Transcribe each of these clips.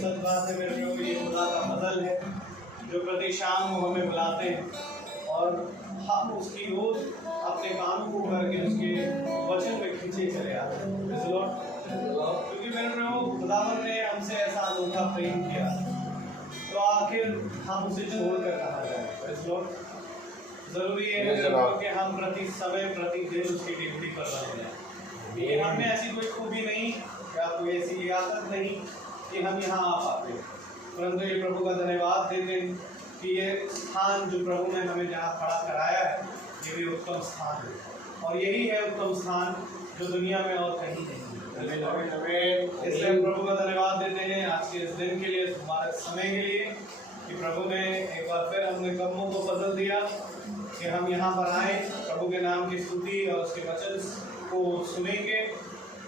सच बात है मेरे प्रभु, ये खुदा का फजल है जो प्रति शाम को हमें बुलाते हैं और हम उसकी ओर अपने कानों को करके उसके वचन में खींचे चले आते हैं। क्योंकि मेरे प्रभु खुदावन ने हमसे ऐसा अनोखा प्रेम किया, तो आखिर हम उसे छोड़कर कहाँ जाए। जरूरी है कि हम प्रति समय प्रति दिन उसकी ड्यूटी पर बने जाए। ये हमें ऐसी कोई खूबी नहीं या कोई ऐसी आदत नहीं कि हम यहाँ आ पाते, परंतु ये प्रभु का धन्यवाद देते हैं कि ये स्थान जो प्रभु ने हमें जहाँ खड़ा कराया है, ये भी उत्तम स्थान है और यही है उत्तम स्थान जो दुनिया में और कहीं नहीं। इसलिए प्रभु का धन्यवाद देते हैं आज के इस दिन के लिए, हमारे समय के लिए, कि प्रभु ने एक बार फिर हमने कदमों को बदल दिया कि हम यहाँ पर आए, प्रभु के नाम की स्तुति और उसके वचन को सुनेंगे।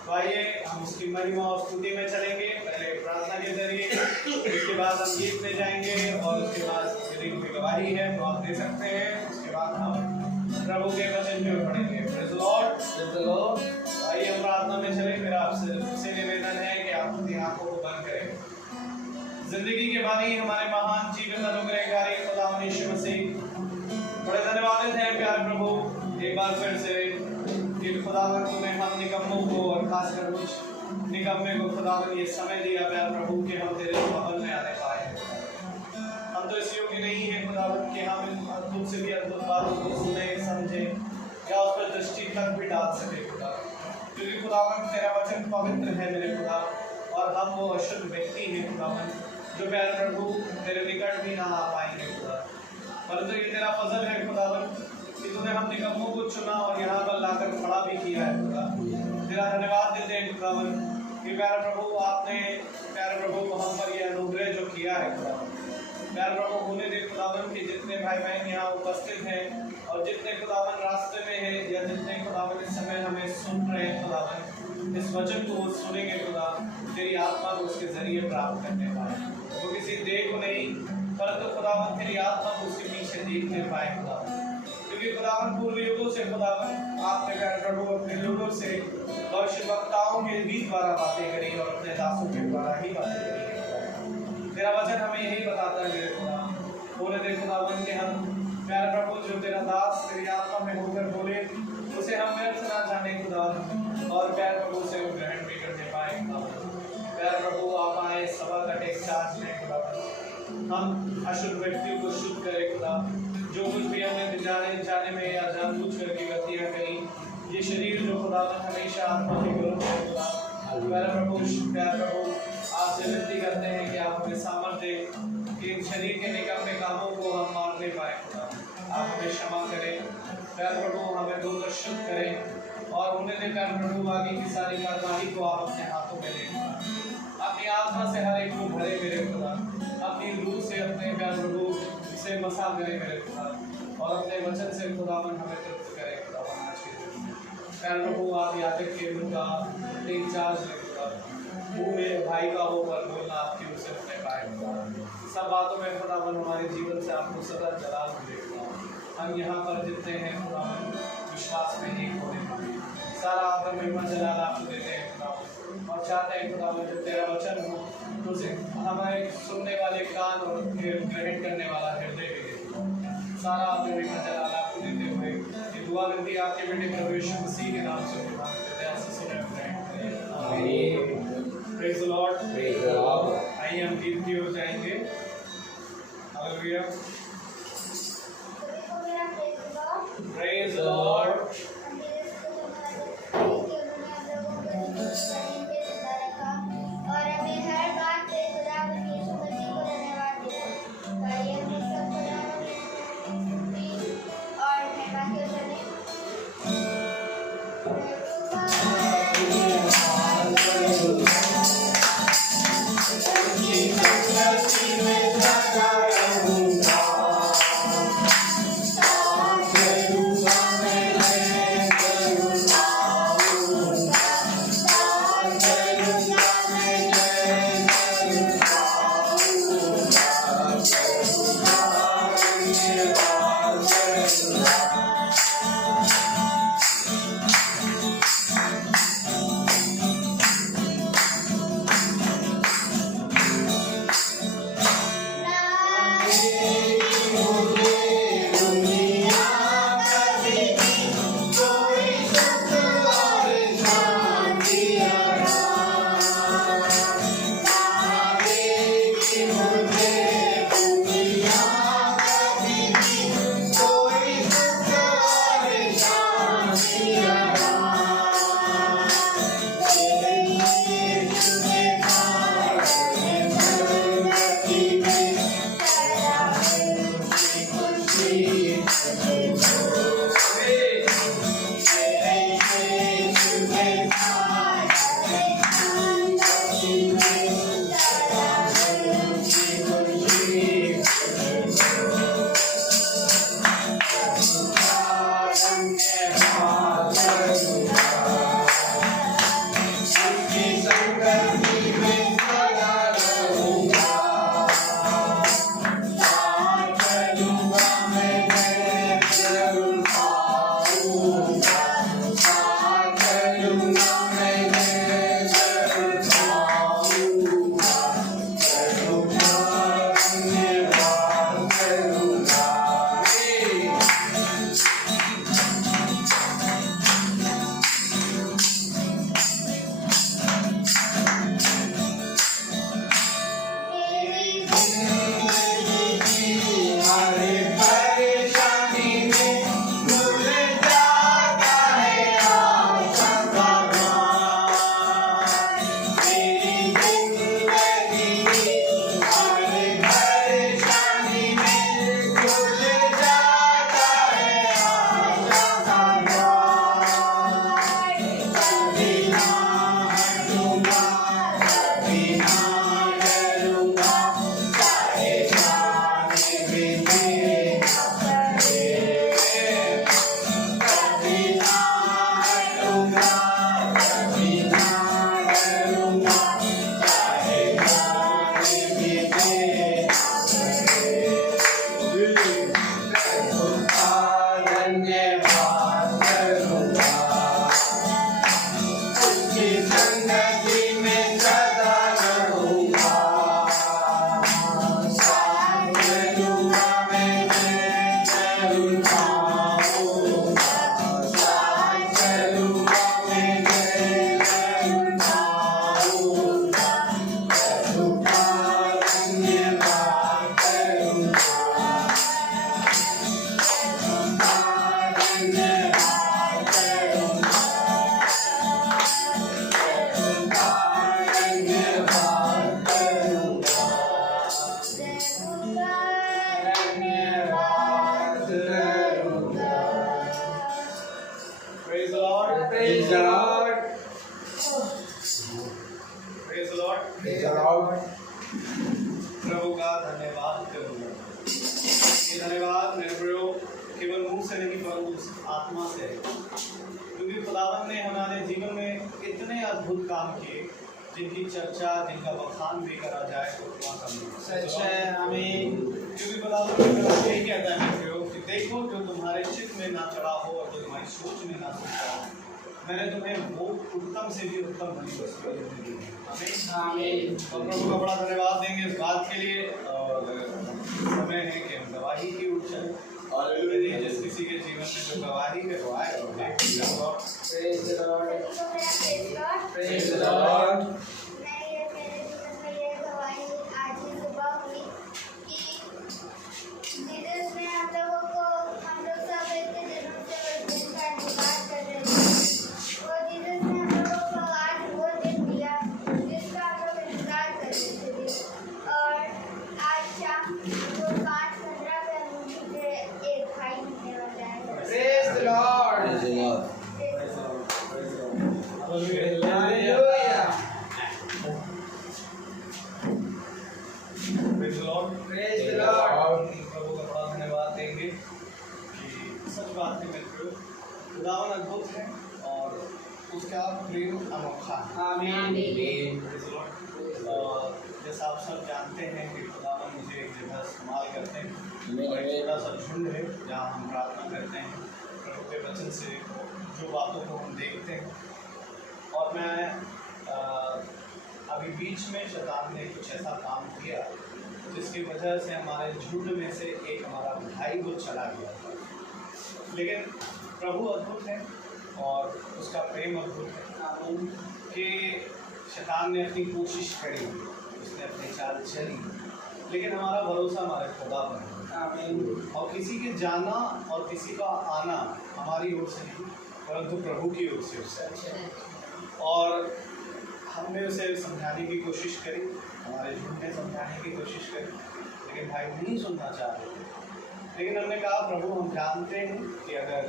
तो आइए हम उसकी महिमा और स्तुति में चलेंगे, पहले प्रार्थना के जरिए, उसके बाद हम गीत में जाएंगे और उसके बाद यदि कोई गवाही है तो आप दे सकते हैं। उसके बाद हम प्रभु के वचन में पढ़ेंगे। Praise the Lord. आइए हम प्रार्थना में चलें। फिर आपसे निवेदन है कि आप अपनी आंखों को बंद करें। जिंदगी के बानी हमारे महान जीवन अनुग्रहकारी खुदा यीशु मसीह, बड़े धन्यवादित हैं प्यारे प्रभु, एक बार फिर से कि खुदावन तूने हम निकम्मों को और खासकर कुछ निकम्मे को खुदावन ये समय दिया प्यारे प्रभु कि हम तेरे भवन में आने पाए। हम तो इस योग्य नहीं है खुदावन कि हम इन अद्भुत से भी अद्भुत बातों को सुने, समझे या उस पर दृष्टि तक भी डाल सके खुदा, क्योंकि खुदावन तेरा वचन पवित्र है मेरे खुदा, और हम वो अशुद्ध व्यक्ति हैं खुदावन जो प्यारे प्रभु तेरे निकट भी ना आ पाएंगे खुदा। परंतु ये तेरा फजल है खुदावन कि तूने हम निकम्मों को चुना और यहाँ पर लाकर खड़ा भी किया है खुदा। तेरा धन्यवाद देते हैं खुदावन कि प्यारे प्रभु आपने प्यारे प्रभु को हम पर यह अनुग्रह जो किया है खुदावन। प्यारे प्रभु होने दे खुदावन कि जितने भाई बहन यहाँ उपस्थित हैं और जितने खुदावन रास्ते में हैं या जितने खुदावन इस समय हमें सुन रहे हैं खुदावन, इस वचन को वो सुनेंगे खुदा, तेरी आत्मा को उसके जरिए प्राप्त करने पाए। वो किसी देह को नहीं परंतु खुदावन तेरी आत्मा को उसके पीछे देखने पाए खुदा, क्योंकि खुदावन पूर्व युगों से खुदावन आपने प्यारे प्रभु अपने लोगों से भविष्यवक्ताओं के भी द्वारा बातें करी और अपने दासों के द्वारा ही बातें करी। तेरा वचन हमें यही बताता है मेरे खुदा, बोले दे खुदावन के हम प्यारे प्रभु जो तेरा दास तेरी आत्मा में होकर बोले उसे हम व्यर्थ ना जाने खुदा, और प्यारे प्रभु से ग्रहण भी करने पाए खुदा। प्यारे प्रभु आप आए सभा का टेक चार्ज में खुदा, हम अशुद्ध व्यक्तियों को शुद्ध करें खुदा, जो कुछ भी हमने जाने में या जानबूझ करके गलतियाँ करी, ये शरीर जो खुदा हमेशा आत्मा के विरुद्ध है खुदा। प्यारे प्रभु आपसे विनती करते हैं कि आप हमें सामर्थ्य दें कि इन शरीर के निकम्मे कामों को हम मारने पाए खुदा। आप हमें क्षमा करें प्यारे प्रभु, हमें धोकर शुद्ध करें और उन्हें दे प्यारे प्रभु आगे की सारी कार्यवाही को आप अपने हाथों में लें खुदा। अपनी आत्मा से हर एक को भरे मेरे खुदा, अपनी रूह से अपने प्यारे प्रभु से मसा करें मेरे खुदा, और अपने वचन से खुदावन हमें तृप्त करें खुदावन। आज के दिन प्यारे प्रभु आप याजक के उनका टेक चार्ज लें खुदा, मुँह में भाई का हो पर बोलना आपकी ओर से अपने पाए खुदा। सब बातों में खुदावन हमारे जीवन से आपको सदा जलाल मिले खुदा। हम यहाँ पर जितने हैं खुदावन विश्वास में एक होने पाए, सारा आदर महिमा जलाल आपको देते हैं खुदावन, और चाहते हैं खुदावन जब तेरा वचन हो तो उसे हमारे सुनने वाले कान और ग्रहण करने वाला हृदय भी दे। सारा आदर महिमा जलाल आपको देते हुए ये दुआ विनती आपके बेटे प्रभु यीशु मसीह के नाम से सुने आमीन। Praise the Lord. आइए हम गीत की ओर जाएंगे। हालेलुया। Praise the Lord. और हमें हर बात पे खुदावन यीशु मसीह को धन्यवाद देना। आइए हम सब खुदावन और महिमा के चले। में प्रभु का धन्यवाद करूंगा। ये धन्यवाद मेरे प्रयोग केवल मुंह से नहीं परंतु आत्मा से है, क्योंकि खुदावन ने हमारे जीवन में इतने अद्भुत काम किए जिनकी चर्चा जिनका बखान भी करा जाए तो उतना कम नहीं। सच है, आमीन। क्योंकि खुदावन यही कहता है मेरे प्रयोग कि देखो जो तुम्हारे चित्त में ना चढ़ा हो और जो तुम्हारी सोच में ना सोचा हो, मैंने तुम्हें वो उत्तम से भी उत्तम बनी वस्तु दी। आमीन। और प्रभु का बड़ा धन्यवाद देंगे इस बात के लिए। और समय है कि हम गवाही की ओर चलें और जिस किसी के जीवन में जो गवाही है वो आए और Praise the Lord. Praise the Lord. मैं ये मेरे जीवन में ये गवाही आज ही सुबह हुई कि जीसस ने हम लोग सब इतने दिनों से उस दिन का इंतजार कर रहे थे। वो जीसस ने हम लोगों को आज वो दिन दिया जिसका हम लोग इंतजार कर रहे थे। और आज शाम को 5:15 पे मुझे एक भाई मिलने वाला है। Praise the Lord. Hallelujah. Praise the Lord. Praise the Lord. प्रभु का बड़ा धन्यवाद देंगे कि सच बात है मेरे प्रभु खुदावन अद्भुत है और उसका प्रेम अनोखा है। आमीन। Praise the Lord. और जैसा आप सब जानते हैं कि खुदावन मुझे एक जगह इस्तेमाल करते हैं और एक छोटा सा झुंड है जहाँ हम प्रार्थना करते हैं प्रभु के वचन से जो बातों को हम देखते हैं। और मैं अभी बीच में शैतान ने कुछ ऐसा काम किया जिसकी वजह से हमारे झुंड में से एक हमारा भाई वो चला गया था। लेकिन प्रभु अद्भुत है और उसका प्रेम अद्भुत है कि शैतान ने अपनी कोशिश करी, उसने अपनी चाल चली, लेकिन हमारा भरोसा हमारे खुदा पर है। आमीन। और किसी के जाना और किसी का आना हमारी ओर से नहीं परंतु प्रभु की ओर से होता है। और हमने उसे समझाने की कोशिश करी, हमारे झुंड ने समझाने की कोशिश करी, लेकिन भाई नहीं सुनना चाह रहे थे। लेकिन हमने कहा प्रभु हम जानते हैं कि अगर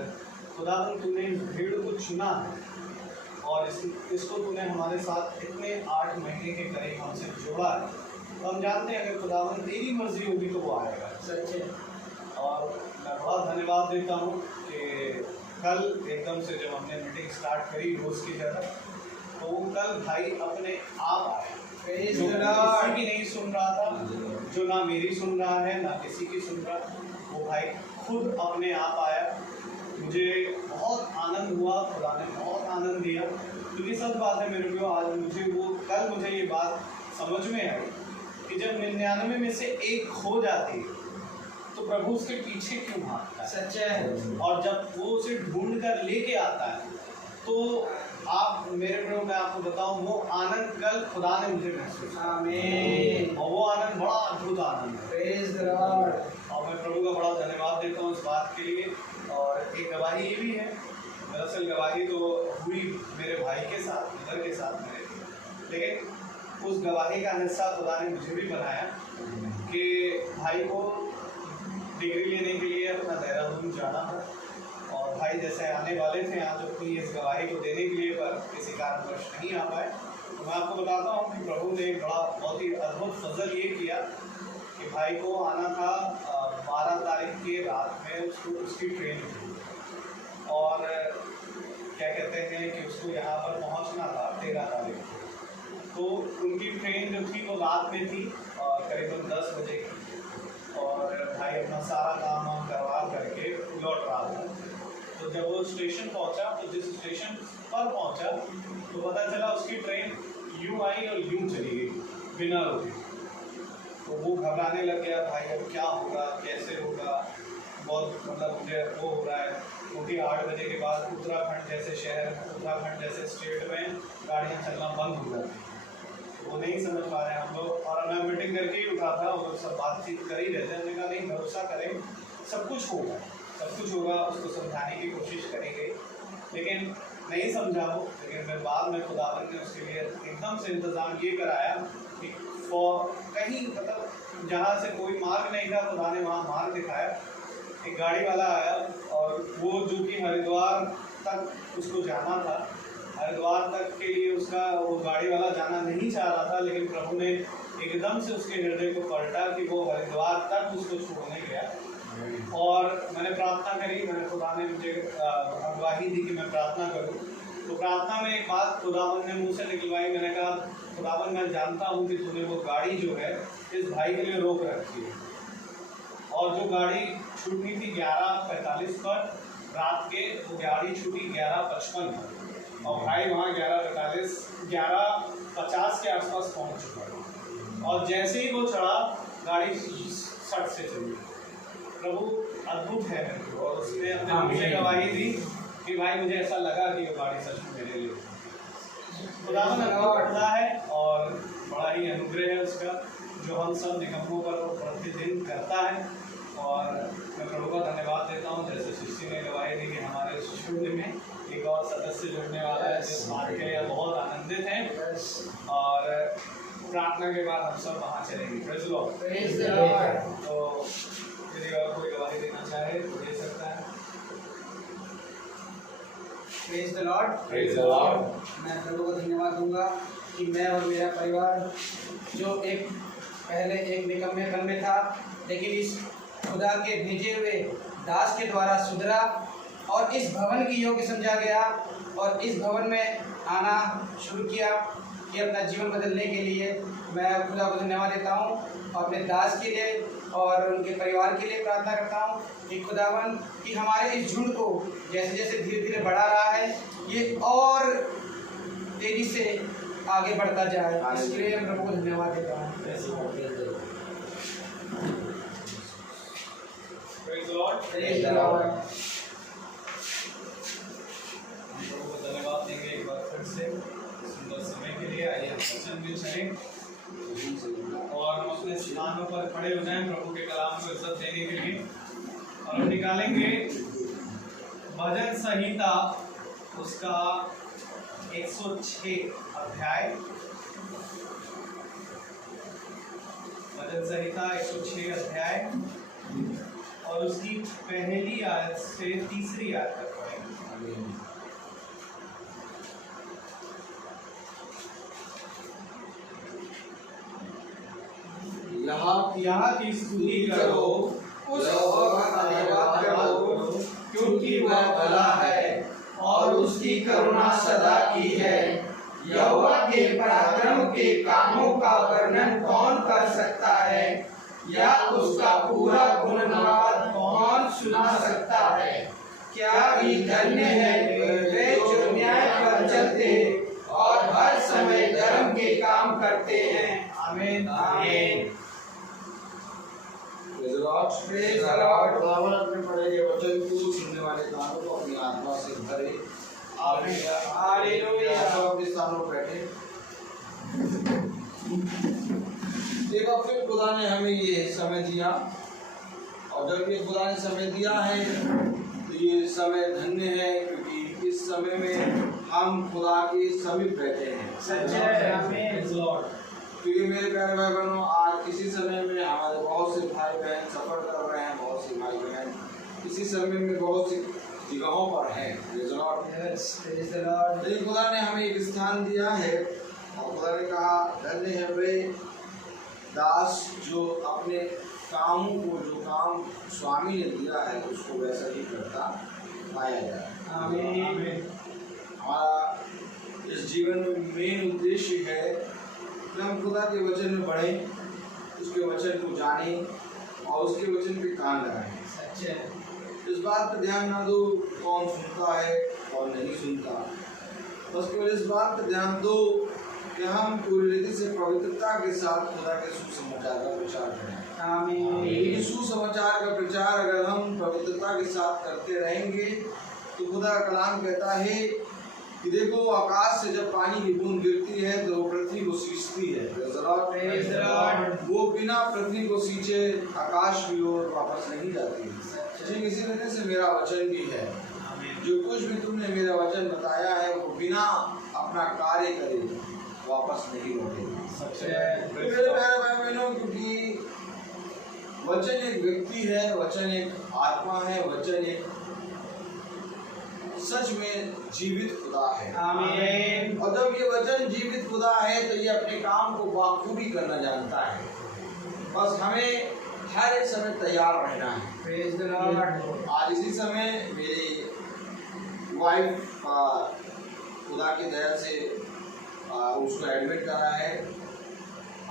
खुदावन तूने इस भीड़ को चुना है और इसको तूने हमारे साथ इतने 8 महीने के करीब हमसे जोड़ा है, तो हम जानते हैं अगर खुदावन तेरी मर्जी होगी तो वो आएगा। सच है। और मैं बड़ा धन्यवाद देता हूँ कि कल एकदम से जब हमने मीटिंग स्टार्ट करी रोज़ की तरह, तो तो वो कल भाई अपने आप आया, Praise जो the किसी Lord. की नहीं सुन रहा था, जो ना मेरी सुन रहा है ना किसी की सुन रहा, वो भाई खुद अपने आप आया। मुझे बहुत आनंद हुआ, खुदा ने बहुत आनंद दिया, क्योंकि सच बात है मेरे को, आज कल मुझे ये बात समझ में आई कि जब 99 में से एक खो जाती है तो प्रभु उसके पीछे क्यों भागता है, सच है। और जब वो उसे ढूंढ कर लेके आता है तो आप मेरे प्रभु, मैं आपको बताऊं, वो आनंद कल खुदा ने मुझे महसूस किया। आमीन। और वो आनंद बड़ा अद्भुत आनंद है। Praise the Lord. और मैं प्रभु का बड़ा धन्यवाद देता हूँ इस बात के लिए। और एक गवाही ये भी है, दरअसल गवाही तो हुई मेरे भाई के साथ, इधर के साथ मेरे, लेकिन उस गवाही का हिस्सा खुदा ने मुझे भी बनाया कि भाई को डिग्री लेने के लिए अपना देहरादून जाना था, और भाई जैसे आने वाले थे आज अपनी इस गवाही को देने के लिए, पर किसी कारणवश नहीं आ पाए। तो मैं आपको बताता हूँ कि प्रभु ने एक बड़ा बहुत ही अद्भुत फजल ये किया कि भाई को आना था 12 तारीख की रात में, उसकी ट्रेन थी, और क्या कहते हैं कि उसको यहाँ पर पहुँचना था 13 तारीख को। तो उनकी ट्रेन जो थी वो रात में थी, करीबन 10 बजे की, और भाई अपना सारा काम वाम करवा करके लौट रहा था। तो जब वो स्टेशन पहुंचा, तो जिस स्टेशन पर पहुंचा तो पता चला उसकी ट्रेन यूं आई और यूं चली गई बिना रुके। तो वो घबराने लग गया, भाई अब क्या होगा, कैसे होगा, बहुत मतलब मुझे वो हो रहा है, क्योंकि 8 बजे के बाद उत्तराखंड जैसे शहर, उत्तराखंड जैसे स्टेट में गाड़ियाँ चलना बंद हो जाती, वो नहीं समझ पा रहे हैं हम लोग। और मैं मीटिंग करके ही उठा था, वो सब बातचीत कर ही रहते हैं। हमने कहा नहीं, भरोसा करें, सब कुछ होगा, सब कुछ होगा। उसको समझाने की कोशिश करी गई, लेकिन नहीं समझा वो। लेकिन फिर बाद में खुदावन ने उसके लिए एकदम से इंतज़ाम ये कराया कि कहीं मतलब जहाँ से कोई मार्ग नहीं था, खुदा ने वहाँ मार्ग दिखाया। एक गाड़ी वाला आया, और वो जो कि हरिद्वार तक उसको जाना था, हरिद्वार तक के लिए उसका वो गाड़ी वाला जाना नहीं चाह रहा था, लेकिन प्रभु ने एकदम से उसके हृदय को पलटा कि वो हरिद्वार तक उसको छोड़ने गया। और मैंने प्रार्थना करी, मैंने खुदा ने मुझे अगवाही दी कि मैं प्रार्थना करूं। तो प्रार्थना में एक बात खुदावन ने मुंह से निकलवाई। मैंने कहा, खुदावन मैं जानता हूं कि तूने वो गाड़ी जो है इस भाई के लिए रोक रखी है, और जो गाड़ी छूटनी थी 11:45 पर रात के, वो गाड़ी छूटी 11:55 पर, और भाई वहाँ 11:50 के आसपास पहुँच चुका। और जैसे ही वो चढ़ा, गाड़ी सट से चली। प्रभु अद्भुत है मेरे को, और उसने अपने मुझे गवाही दी कि भाई मुझे ऐसा लगा कि वो गाड़ी सच में मेरे लिए खुदावन अद्भुत है, और बड़ा ही अनुग्रह है उसका जो हम सब निगमों पर वो प्रतिदिन करता है। और मैं प्रभु का धन्यवाद देता हूँ, जैसे शिष्य ने गवाही दी कि हमारे शून्य में एक और सदस्य जुड़ने वाला है, जिस बात के लिए बहुत आनंदित हैं। और प्रार्थना के बाद हम सब वहाँ चलेंगे। Praise the Lord. तो यदि और कोई गवाही देना चाहे तो दे सकता है। Praise the Lord. Praise the Lord. मैं प्रभु को धन्यवाद दूंगा कि मैं और मेरा परिवार जो एक पहले एक निकम्मेपन में था, लेकिन इस खुदा के भेजे हुए दास के द्वारा सुधरा और इस भवन की योग्य समझा गया, और इस भवन में आना शुरू किया कि अपना जीवन बदलने के लिए। मैं खुदा को धन्यवाद देता हूँ, अपने दास के लिए और उनके परिवार के लिए प्रार्थना करता हूँ कि खुदावन कि हमारे इस झुंड को जैसे जैसे धीरे धीरे बढ़ा रहा है, ये और तेजी से आगे बढ़ता जाए। इसके लिए मैं प्रभु को धन्यवाद देता हूँ। Praise the Lord. Praise the Lord. हम प्रभु को धन्यवाद देंगे एक बार फिर से सुंदर समय के लिए। आइए हम वचन में चलें और हम अपने स्थानों पर खड़े हो जाएं प्रभु के कलाम को इज्जत देने के लिए। और हम निकालेंगे भजन संहिता उसका 106 अध्याय, भजन संहिता 106 अध्याय और उसकी पहली आयत से तीसरी आयत तक पढ़ेंगे। यहाँ की स्तुति करो, उस यहोवा का धन्यवाद करो, क्योंकि वह भला है और उसकी करुणा सदा की है। यहोवा के पराक्रम के कामों का वर्णन कौन कर सकता है, या उसका पूरा गुणगान कौन सुना सकता है। क्या ही धन्य है वे जो न्याय पर चलते और हर समय धर्म के काम करते हैं। आमीन आमीन। Praise the Lord. खुदावंद अपने पढ़े गए वचन को सुनने वाले कानों को अपनी आत्मा से भरे। हालेलुया। सब अपने स्थानों पर बैठे। एक बार फिर खुदा ने हमें ये समय दिया, और जब ये खुदा ने समय दिया है तो ये समय धन्य है, क्योंकि इस समय में हम खुदा के समीप बैठे हैं। सच है। आमीन। क्योंकि मेरे प्यारे भाई बहनों, आज इसी समय में हमारे बहुत से भाई बहन सफर कर रहे हैं, बहुत से भाई बहन इसी समय में बहुत सी जगहों पर हैं। लेकिन खुदा ने हमें एक स्थान दिया है, और खुदा ने कहा धन्य है वे दास जो अपने कामों को, जो काम स्वामी ने दिया है उसको वैसा ही करता पाया जाए। आमीन। हमारा इस जीवन में मेन उद्देश्य है कि हम खुदा के वचन में बढ़ें, उसके वचन को जानें और उसके वचन पे कान लगाएं। सच है। इस बात पर ध्यान ना दो कौन सुनता है कौन नहीं सुनता, बस केवल इस बात पर ध्यान दो कि हम पूरी रीति से पवित्रता के साथ खुदा के सुसमाचार का प्रचार करें। आमीन। ये सुसमाचार का प्रचार अगर हम पवित्रता के साथ करते रहेंगे तो खुदा का कलाम कहता है कि देखो आकाश से जब पानी की बूंद गिरती है तो वो पृथ्वी को सींचती है, वो बिना पृथ्वी को सींचे आकाश की ओर वापस नहीं जाती। ठीक इसी तरह से मेरा वचन भी है, जो कुछ भी तुमने मेरा वचन बताया है वो बिना अपना कार्य करे वापस नहीं लौटेगा। मेरे प्यारे भाई बहनों, क्योंकि वचन एक व्यक्ति है, वचन एक आत्मा है, वचन एक सच में जीवित खुदा है। आमीन। और जब ये वचन जीवित खुदा है तो ये अपने काम को बाखूबी करना जानता है, बस हमें हर एक समय तैयार रहना है। Praise the Lord. आज इसी समय मेरी वाइफ खुदा की दया से उसको एडमिट करा है।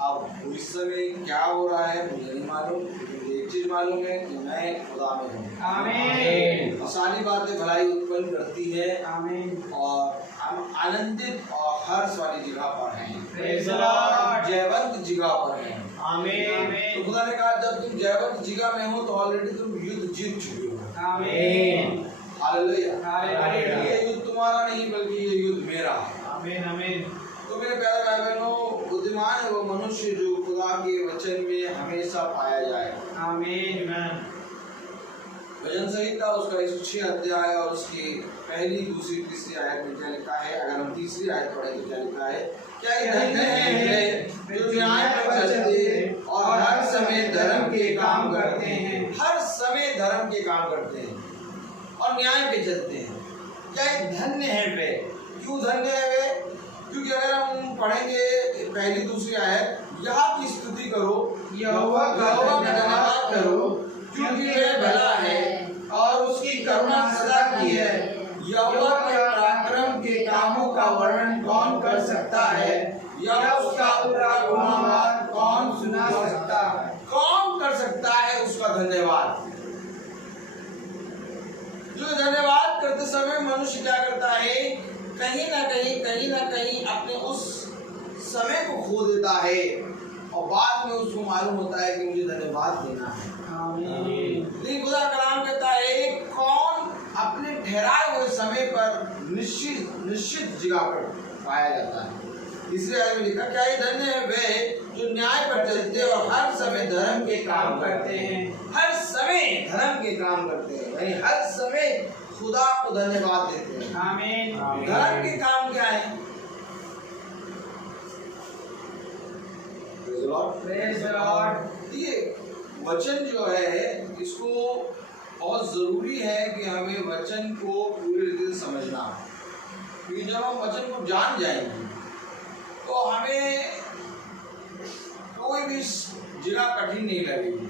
अब इस समय क्या हो रहा है मुझे नहीं मालूम, लेकिन एक चीज मालूम है कि मैं खुदा में हूँ। आमीन। सारी बातें भलाई उत्पन्न करती है। आमीन। और हम आनंदित और हर्ष वाली जगह पर हैं, प्रेज़ द लॉर्ड। जयवंत जगह पर हैं। आमीन। तो खुदा ने कहा जब तुम जयवंत जगह में हो तो ऑलरेडी तुम युद्ध जीत चुके हो। आमीन। हालेलुया। हालेलुया। ये युद्ध तुम्हारा नहीं बल्कि ये युद्ध मेरा है। आमीन। आमीन। तो मेरे प्यारे भाई बहनों, बुद्धिमान है वो मनुष्य जो खुदा के वचन में हमेशा पाया जाए। आमीन। भजन संहिता उसका 106 अध्याय और उसकी पहली दूसरी तीसरी आयत में क्या लिखा है। अगर हम तीसरी आयत पढ़े तो क्या लिखा है, क्या धन्य है जो न्याय पर चलते और हर समय धर्म के काम करते हैं। हर समय धर्म के काम करते हैं और न्याय पे चलते हैं। क्या धन्य है वे। क्यों धन्य है वे? क्योंकि अगर हम पढ़ेंगे पहली दूसरी आयत, यहाँ की स्तुति करो, यहोवा का धन्यवाद करो, क्योंकि वह भला है और उसकी करुणा सदा की है। यहोवा के पराक्रम के कामों का वर्णन कौन कर सकता है, या उसका पूरा गुणगान कौन सुना सकता है। कौन कर सकता है उसका धन्यवाद। जो धन्यवाद करते समय मनुष्य क्या करता है, कहीं ना कहीं अपने उस समय को खो देता है और बाद में उसको मालूम होता है कि मुझे धन्यवाद देना है। लेकिन खुदा कलाम कहता है कौन अपने ठहराए हुए समय पर निश्चित जगह पर पाया जाता है। तीसरे आयत में लिखा, क्या धन्य है वे जो न्याय पर चलते और हर समय धर्म के काम करते हैं। हर समय धर्म के काम करते हैं, यानी हर समय खुदा को धन्यवाद देते हैं। आमीन। धर्म के काम क्या है? Praise the Lord. ये वचन जो है इसको बहुत जरूरी है कि हमें वचन को पूरी रीति से समझना, क्योंकि जब हम वचन को जान जाएंगे तो हमें कोई भी जगह कठिन नहीं लगेगी।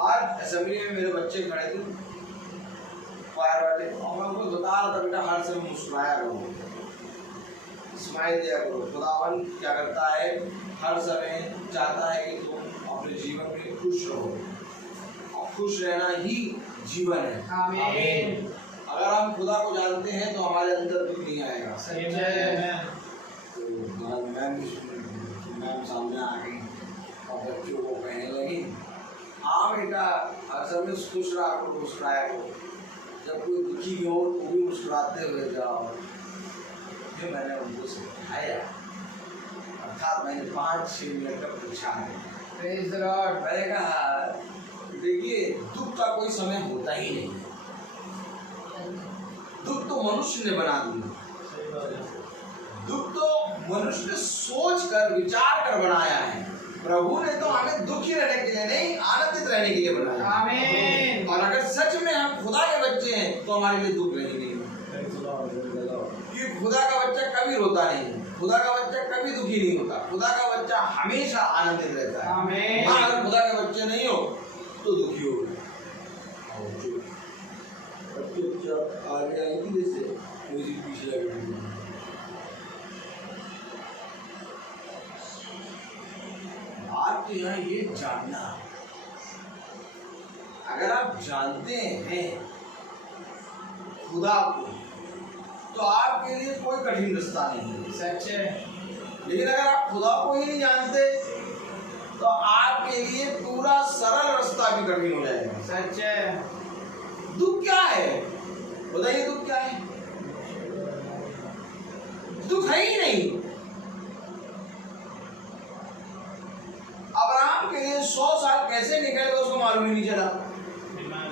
आज असेंबली में मेरे बच्चे खड़े थे बाहर वाले, और मैं उनको बता रहा था बेटा हर समय मुस्कुराया करो, स्माइल दिया करो। खुदावन क्या करता है, हर समय चाहता है कि तुम अपने जीवन में खुश रहो, और खुश रहना ही जीवन है। आमीन। अगर हम खुदा को जानते हैं तो हमारे अंदर दुख नहीं आएगा। तो मैम सामने आ गई और बच्चों को कहने लगी, हाँ बेटा हर समय खुश रहा करो, मुस्कुराया करो, जब कोई दुखी हो तो भी मुस्कुराते हुए जाओ। फिर मैंने उनको सिखाया, अर्थात मैंने 5-6 मिनट का पूछा है। Praise the Lord. मैंने कहा देखिए दुख का कोई समय होता ही नहीं, दुख तो मनुष्य ने बना दिया, दुख तो मनुष्य ने सोच कर विचार कर बनाया है। प्रभु ने तो हमें दुखी रहने के लिए नहीं, आनंदित रहने के लिए बनाया। आमीन। और अगर सच में हम खुदा के बच्चे हैं तो हमारे लिए दुख नहीं है, क्योंकि खुदा का बच्चा कभी रोता नहीं, खुदा का बच्चा कभी दुखी नहीं होता, खुदा का बच्चा हमेशा आनंदित रहता है। आमीन। अगर खुदा के बच्चे नहीं हो तो दुखी हो। आगे आएगी जैसे मुझे पीछे लगी। बात तो यहाँ ये जानना, अगर आप जानते हैं खुदा को तो आपके लिए कोई कठिन रास्ता नहीं है। सच है। लेकिन अगर आप खुदा को ही नहीं जानते तो आपके लिए पूरा सरल रास्ता भी कठिन हो जाएगा। सच है। दुख क्या है बताइए, दुख क्या है? दुख है ही नहीं। अब्राहम के लिए 100 साल कैसे निकल गए उसको मालूम ही नहीं चला।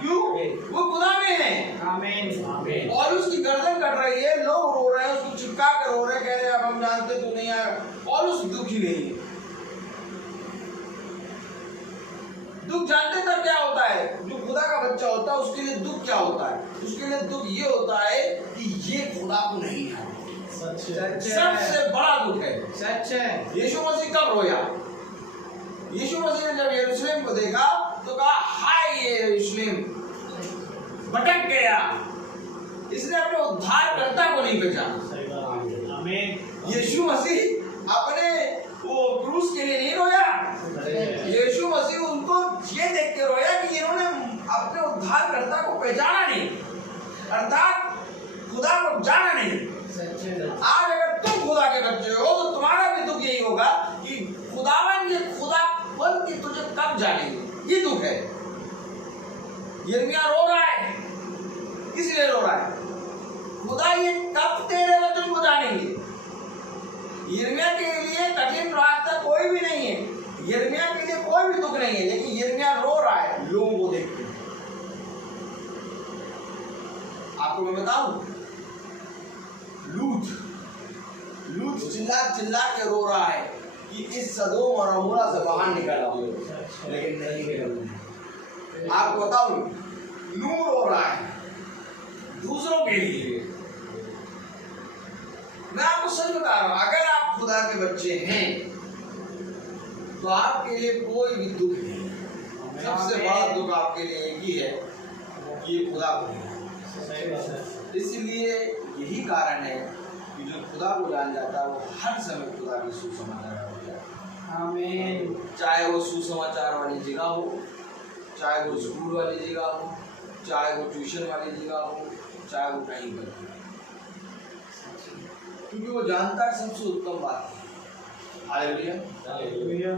क्यों? वो खुदा में है। आमीन। और उसकी गर्दन कट रही है, लोग रो रहे हैं, उसको चिपका कर रो रहे हैं, कह रहे हैं अब हम जानते तू नहीं आया, और उस दुखी नहीं है। दुख जानते तब क्या होता है? जो खुदा का बच्चा होता है उसके लिए दुख क्या होता है? उसके लिए दुख ये होता है कि ये खुदा को नहीं है। सबसे बड़ा दुख है। सच है। यीशु मसीह कब रोया? यीशु मसीह ने जब यरूशलेम को देखा तो कहा हाय ये यरूशलेम भटक गया, इसने अपने उद्धारकर्ता को नहीं पहचाना। यीशु मसीह अपने वो क्रूस के लिए नहीं रोया, यीशु मसीह उनको ये देख के रोया कि इन्होंने अपने उद्धारकर्ता को पहचाना नहीं, अर्थात खुदा को जाना नहीं। आज अगर तुम खुदा के बच्चे हो तो तुम्हारा भी दुख यही होगा कि खुदावन के खुदावन की तुझे कब जानेंगे, ये दुख है। यिर्मयाह रो रहा है, किसलिए रो रहा है? खुदा ये कब तेरे वचन को जानेंगे। यिर्मयाह के लिए कठिन रास्ता कोई भी नहीं है, यिर्मयाह के लिए कोई भी दुख नहीं है, लेकिन यिर्मयाह रो रहा है लोगों को देख के। आपको मैं बताऊं, लूत चिल्ला चिल्ला के रो रहा है कि इस सदोम और अमोरा से बाहर निकल आओ, लेकिन नहीं निकल। आपको बताऊं, नूह रो रहा है दूसरों के लिए। मैं आपको सच बता रहा हूं, अगर आप खुदा के बच्चे हैं तो आपके लिए कोई भी दुख नहीं। सबसे बड़ा दुख आपके लिए एक ही है कि ये खुदा को नहीं। इसलिए यही कारण है कि जो खुदा को जान जाता है वो हर समय खुदा के सुसमाचार हो जाता है। आमीन। चाहे वो सुसमाचार वाली जगह हो, चाहे वो स्कूल वाली जगह हो, चाहे वो ट्यूशन वाली जगह हो, चाहे वो कहीं पर, क्योंकि वो जानता है सबसे उत्तम बात है। हालेलुया।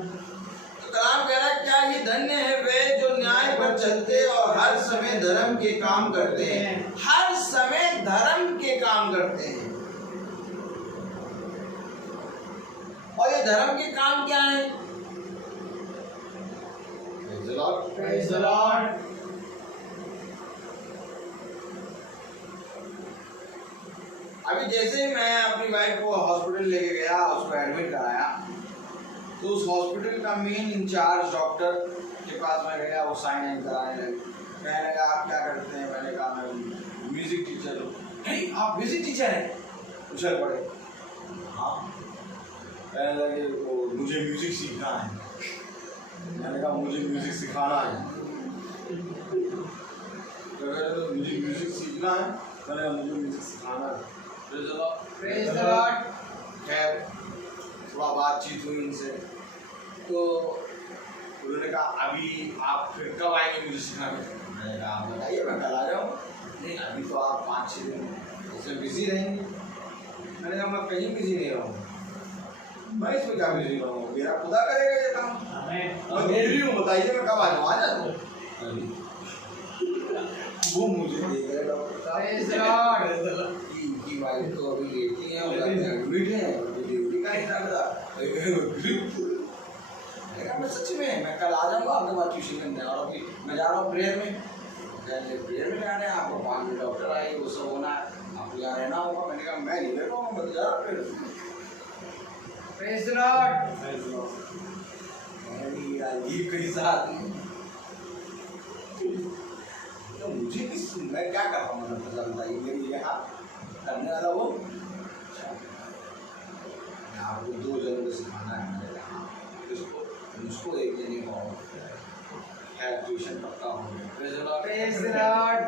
तो कलाम कह रहा है क्या ही धन्य है वे जो न्याय पर चलते और हर समय धर्म के काम करते हैं। हर समय धर्म के काम करते हैं। और ये धर्म के काम क्या है? Praise the Lord. अभी जैसे ही मैं अपनी वाइफ को हॉस्पिटल लेके गया, उसको एडमिट कराया, तो उस हॉस्पिटल का मेन इंचार्ज डॉक्टर के पास मैं गया, वो साइन इन कराने लगे। कहने लगा आप क्या करते हैं? मैंने कहा मैं म्यूजिक टीचर हूँ। आप म्यूजिक टीचर हैं? उछल पड़े। हाँ। कहने लगे वो मुझे म्यूजिक सीखना है। मैंने कहा मुझे म्यूजिक सिखाना है। अगर मुझे म्यूजिक सीखना है पहले मुझे म्यूजिक सिखाना है। Praise the Lord. खैर थोड़ा बातचीत हुई उनसे तो उन्होंने कहा अभी आप फिर कब आएंगे मुझे सिखाने? मैंने कहा आप बताइए मैं कल आ जाऊँ। नहीं अभी तो आप 5-6 दिन इसमें बिजी रहेंगे। मैंने कहा मैं कहीं बिजी नहीं रहूँगा, मैं इसमें क्या बिजी रहूँगा, मेरा खुदा करेगा ये काम। मैं रेडी हूँ, बताइए मैं कब आ जाऊँ। आ जाऊँ वो मुझे देख रहे डॉक्टर की वाइफ तो अभी लेटी है, एडमिट है, डिलीवरी का हिसाब था। मैं सच में मैं कल आ जाऊँगा आपके पास ट्यूशन करने, और अभी मैं जा रहा हूँ प्रेयर में। प्रेयर में जाना है, आपको 5 मिनट डॉक्टर आएगी, वो सब होना है, आपको यहाँ रहना होगा। मैंने कहा मैं नहीं रह पाऊँगा, मैं जा रहा हूँ। Praise the Lord. अजीब कई साथ तो मुझे किस मैं क्या कर रहा हूँ, मतलब बताइए मेरी ये हाथ करने वाला वो आपको 2 जनों को सिखाना है। मैंने कहा उसको एक जने को ट्यूशन पक्का हो। Praise the Lord.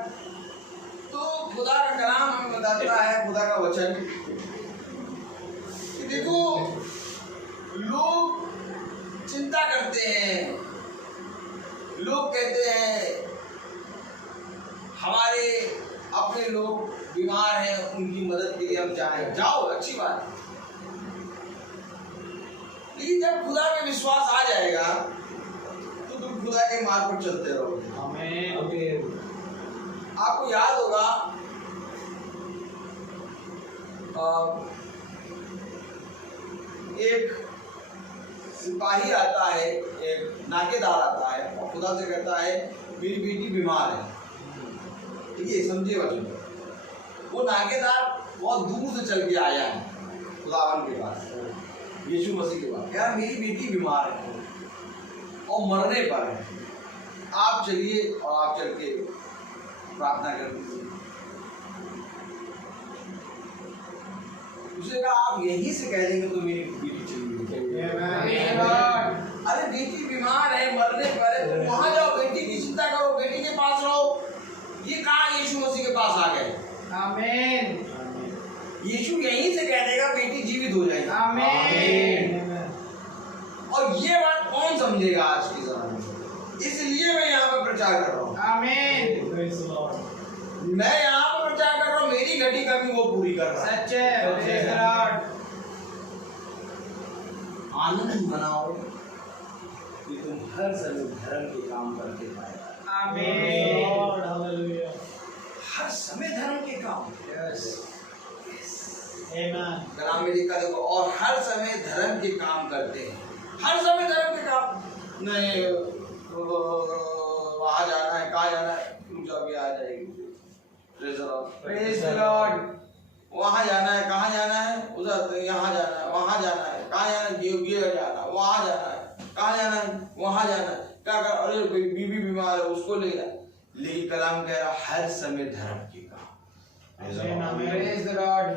तो खुदा का कलाम हमें बताता है, खुदा का वचन कि देखो लोग चिंता करते हैं, लोग कहते हैं हमारे अपने लोग बीमार हैं उनकी मदद के लिए हम जाएं। जाओ अच्छी बात है, लेकिन जब खुदा में विश्वास आ जाएगा तो तुम खुदा के मार्ग पर चलते रहोगे। आमीन। आपको याद होगा एक सिपाही आता है, एक नाकेदार आता है और खुदा से कहता है मेरी बेटी बीमार है। ठीक है, समझिए बच्चों, वो नाकेदार बहुत दूर से चल के आया है खुदावन के पास, यीशु मसीह के पास। यार मेरी बेटी बीमार है और मरने पर है, आप चलिए और आप चल के प्रार्थना कर दीजिए। उसने कहा आप यहीं से कह देंगे तो मेरी बेटी चली गई। अरे बेटी बीमार है, मरने पर है, तुम वहां जाओ, बेटी की चिंता करो, बेटी के पास रहो। ये कहा यीशु मसीह के पास आ गए। आमीन। यीशु यहीं से कह देगा बेटी जीवित हो जाएगी। आमीन। और ये बात कौन समझेगा आज के जमाने में? इसलिए मैं यहाँ पर प्रचार कर रहा हूँ। आमीन। मैं यहाँ पर प्रचार कर रहा हूँ, मेरी घटी कमी वो पूरी कर रहा है। सच है। Praise the Lord. आनंद मनाओ कि तुम हर समय धर्म के काम करके पाएगा। आमीन। हर समय धर्म के काम। आमीन। में लिखा देखो, और हर समय धर्म के काम करते हैं। हर समय धर्म के काम नहीं, वहाँ जाना है, कहाँ जाना है, रुक जाओ अभी आ जाएगी। Praise the Lord. वहाँ जाना है, कहाँ जाना है, उधर यहाँ जाना है, वहाँ जाना है, कहाँ जाना है, ये जाना है, वहाँ जाना है, कहाँ जाना है, वहाँ जाना है, क्या कर, अरे बीवी बीमार है उसको ले जा। लेकिन कलाम कह रहा हर समय धर्म के काम। Praise the Lord.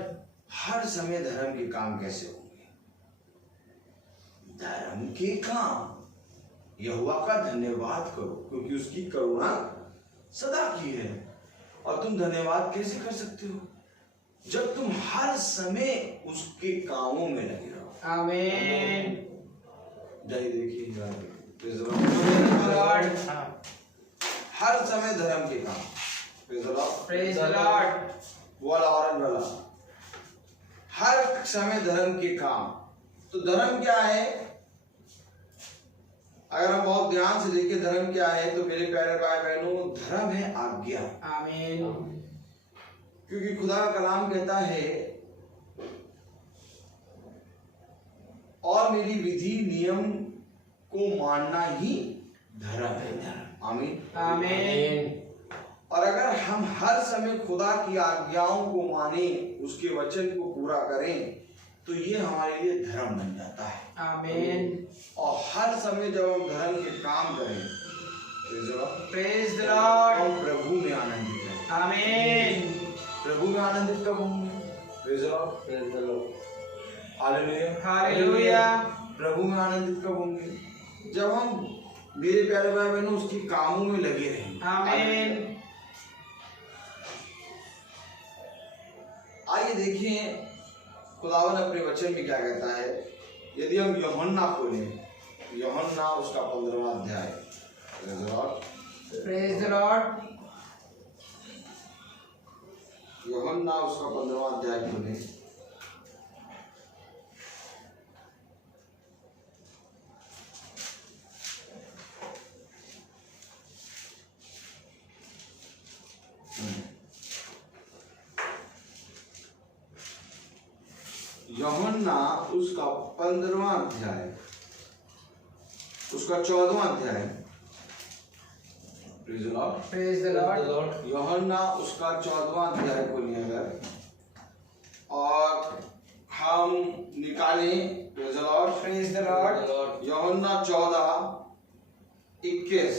हर समय धर्म के काम कैसे होंगे? धर्म के काम यहोवा का धन्यवाद करो क्योंकि उसकी करुणा सदा की है। और तुम धन्यवाद कैसे कर सकते हो? जब तुम हर समय उसके कामों में लगे रहो। आमीन। जाइए देखिए, हर समय धर्म के काम। Praise the Lord. वाला और हर समय धर्म के काम। तो धर्म क्या है? अगर हम बहुत ध्यान से देखें धर्म क्या है, तो मेरे प्यारे भाई बहनों, धर्म है आज्ञा। आमीन। क्योंकि खुदा का कलाम कहता है और मेरी विधि नियम को मानना ही धर्म है। आमीन। आमीन। और अगर हम हर समय खुदा की आज्ञाओं को माने, उसके वचन को पूरा करें, तो ये हमारे लिए धर्म बन जाता है। आमीन। और हर समय जब हम धर्म के काम करें, प्रेज द लॉर्ड, हम प्रभु में आनंदित हैं। आमीन। प्रभु में आनंदित कब होंगे? Hallelujah, hallelujah. प्रभु में आनंदित कब होंगे? जब हम, मेरे प्यारे भाई बहनों, उसके कामों में लगे रहेंगे। आमीन। आइए देखें खुदावन अपने वचन में क्या कहता है। यदि हम यूहन्ना खोलें, यूहन्ना उसका 15वां अध्याय, प्रेज द लॉर्ड। यूहन्ना उसका 15वां अध्याय खोलें। यूहन्ना उसका 15वां अध्याय, उसका 14वां अध्याय। Praise the Lord. यूहन्ना उसका 14वां अध्याय खोलिए अगर, और हम निकालें। Praise the Lord. यूहन्ना 14:21।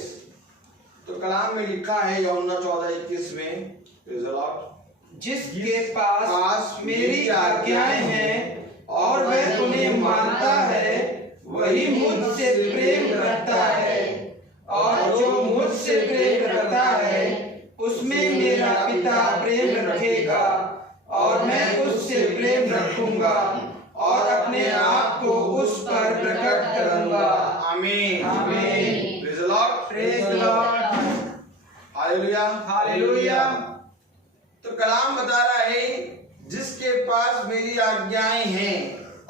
तो कलाम में लिखा है यूहन्ना 14:21 में, प्रेज द लॉर्ड, जिसके पास मेरी आज्ञाएं हैं और वह उन्हें मानता है वही मुझसे प्रेम रखता है, और जो मुझसे प्रेम रखता है उसमें मेरा पिता प्रेम रखेगा, और मैं उससे प्रेम रखूंगा और अपने आप को उस पर प्रकट करूंगा। आमीन। आमीन। Praise the Lord. Praise the Lord. Hallelujah. Hallelujah. तो कलाम बता रहा है जिसके पास मेरी आज्ञाएं हैं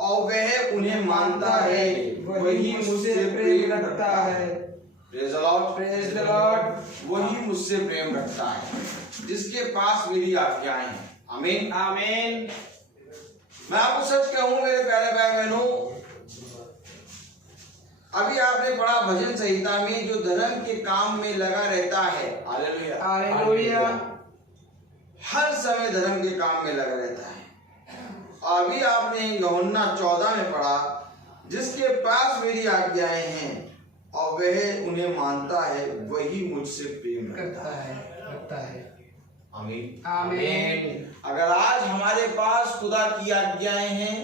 और वह उन्हें मानता है वही मुझसे प्रेम रखता है। Praise the Lord. Praise the Lord. वही मुझसे प्रेम रखता है जिसके पास मेरी आज्ञाएं हैं। आमीन। आमीन। मैं आपको सच कहूं मेरे प्यारे भाई बहनों, अभी आपने पढ़ा भजन संहिता में, जो धर्म के काम में लगा रहता है, हालेलुया, हालेलुया, हर समय धर्म के काम में लगा रहता है। अभी आपने यूहन्ना 14 में पढ़ा, जिसके पास मेरी आज्ञाएं हैं और वह उन्हें मानता है वही मुझसे प्रेम करता है। आमीन। आमीन। अगर आज हमारे पास खुदा की आज्ञाएं हैं,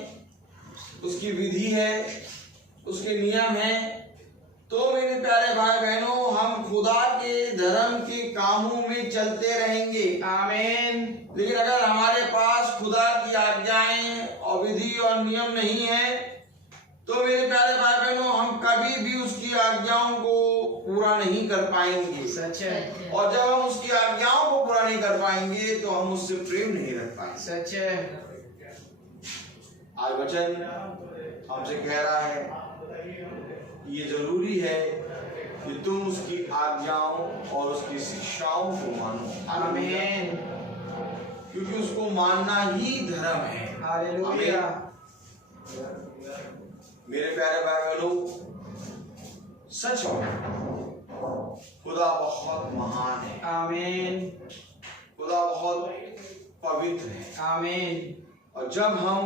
उसकी विधि है, उसके नियम हैं, तो मेरे प्यारे भाई बहनों हम खुदा के धर्म के कामों में चलते रहेंगे। आमीन। लेकिन अगर हमारे पास खुदा की आज्ञाएं और विधि और नियम नहीं है, तो मेरे प्यारे भाई बहनों हम कभी भी उसकी आज्ञाओं को पूरा नहीं कर पाएंगे। सच है। और जब हम उसकी आज्ञाओं को पूरा नहीं कर पाएंगे तो हम उससे प्रेम नहीं रख पाएंगे। सच है। आज वचन हमसे कह रहा है, ये जरूरी है कि तुम उसकी आज्ञाओं और उसकी शिक्षाओं को मानो। आमीन। क्योंकि उसको मानना ही धर्म है। हालेलुया। मेरे प्यारे भाई बहनों, सच में खुदा बहुत महान है। आमीन। खुदा बहुत पवित्र है। आमीन। और जब हम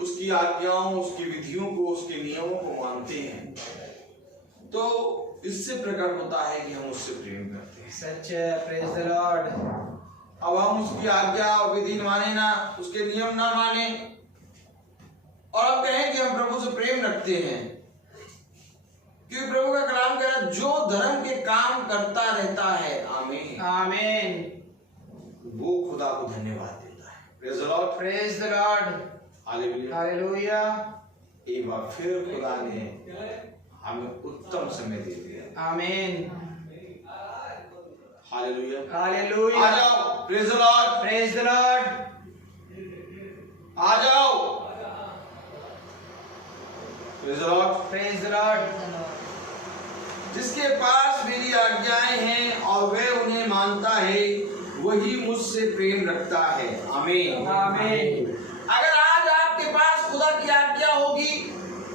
उसकी आज्ञाओं, उसकी विधियों को, उसके नियमों को मानते हैं, तो इससे प्रकट होता है कि हम उससे प्रेम करते हैं। सच है। Praise the Lord. अब हम उसकी आज्ञा और विधि माने ना, उसके नियम ना माने, और अब कहें कि हम प्रभु से प्रेम रखते हैं, क्योंकि प्रभु का कलाम कह रहा है, जो धर्म के काम करता रहता है, आमीन, आमीन, वो खुदा को धन्यवाद देता है। Praise the Lord. Praise the Lord. Hallelujah. Hallelujah. एक बार फिर खुदा ने हमें उत्तम समय दे दिया। आमीन। हालेलुया। हालेलुया। आ जाओ। Praise the Lord. Praise the Lord. आ जाओ। Praise the Lord. Praise the Lord. जिसके पास मेरी आज्ञाएं हैं और वह उन्हें मानता है वही मुझसे प्रेम रखता है। आमीन। आमीन। अगर आज आपके पास खुदा की आज्ञा होगी,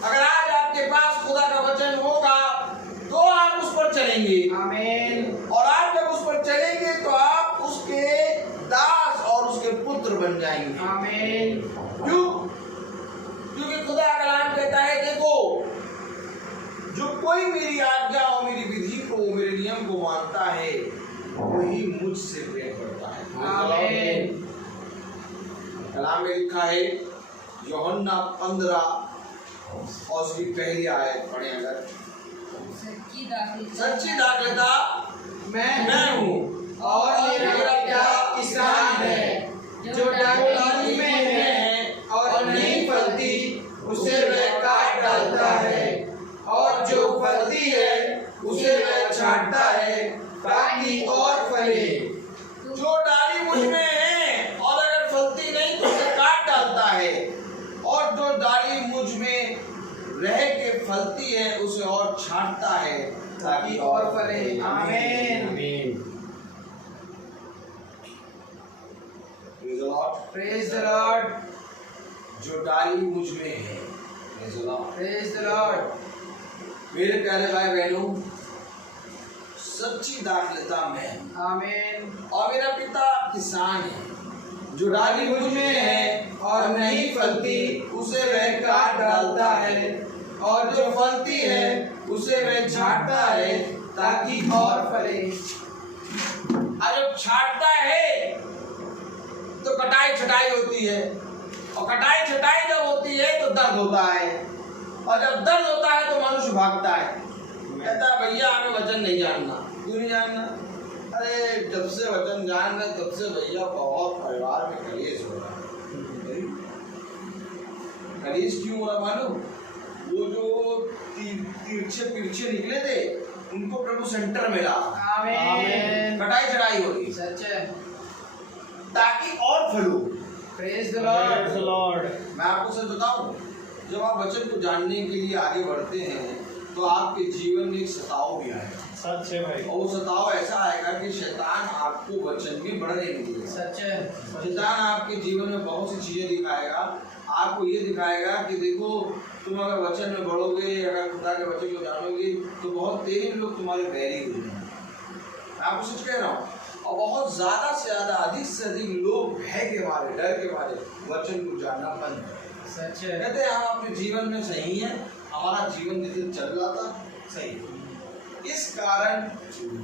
अगर आज आपके पास खुदा का वचन होगा, तो आप उस पर चलेंगे। आमीन। और आप जब उस पर चलेंगे तो आप उसके दास और उसके पुत्र बन जाएंगे। आमीन। क्यों? क्योंकि खुदा का कलाम कहता है, देखो, जो कोई मेरी आज्ञा और मेरी विधि को, मेरे नियम को मानता है वही मुझसे प्रेम करता है। आमीन। कलाम में लिखा है, यूहन्ना 15 और उसकी पहली आयत पढ़े अगर, सच्ची दाखलता मैं हूँ और मेरा पिता किसान है जो डाली में उसे वह छांटता है ताकि और फले। जो डाली मुझ में है और अगर फलती नहीं तो उसे काट डालता है, और जो डाली मुझ में रह के फलती है उसे और छांटता है ताकि और फले। आमीन। आमीन। Praise the Lord। Praise the Lord, जो डाली मुझ में है। Praise the Lord। Praise the Lord. मेरे प्यारे भाई बहनों, सच्ची दाखलता में आमीन। और मेरा पिता किसान है। जो डाली मुझ में है और नहीं फलती उसे वह काट डालता है, और जो फलती है उसे वह छांटता है ताकि और फले। और जब छांटता है तो कटाई छटाई होती है, और कटाई छटाई जब होती है तो दर्द होता है, और जब दर्द होता है तो मनुष्य भागता है, कहता है भैया हमें वचन नहीं जानना। क्यों नहीं जानना? अरे जब से वचन जान रहे तब से भैया बहुत परिवार में कलेश हो रहा है। कलेश क्यों हो रहा मालूम? वो जो तिरछे तिरछे निकले थे उनको प्रभु सेंटर में ला। आमीन। कटाई चढ़ाई हो रही सच है। ताकि और फलो। Praise the Praise the Lord. Lord। मैं आपको सच बताऊं, जब आप वचन को जानने के लिए आगे बढ़ते हैं तो आपके जीवन में एक सताव भी आएगा, सच है भाई। और वो सताव ऐसा आएगा कि शैतान आपको वचन में बढ़ने नहीं देगा। सच है। शैतान आपके जीवन में बहुत सी चीजें दिखाएगा, आपको ये दिखाएगा कि देखो तुम अगर वचन में बढ़ोगे, अगर खुदा के वचन को जानोगे तो बहुत तेजी में लोग तुम्हारे बैरी हो जाएंगे। मैं आपको सच कह रहा हूँ, और बहुत ज्यादा से ज्यादा अधिक से अधिक लोग भय के मारे, डर के मारे वचन को जानना बंद कर। सच है। कहते हैं हम अपने जीवन में सही है, हमारा जीवन जैसे चल रहा था सही, इस कारण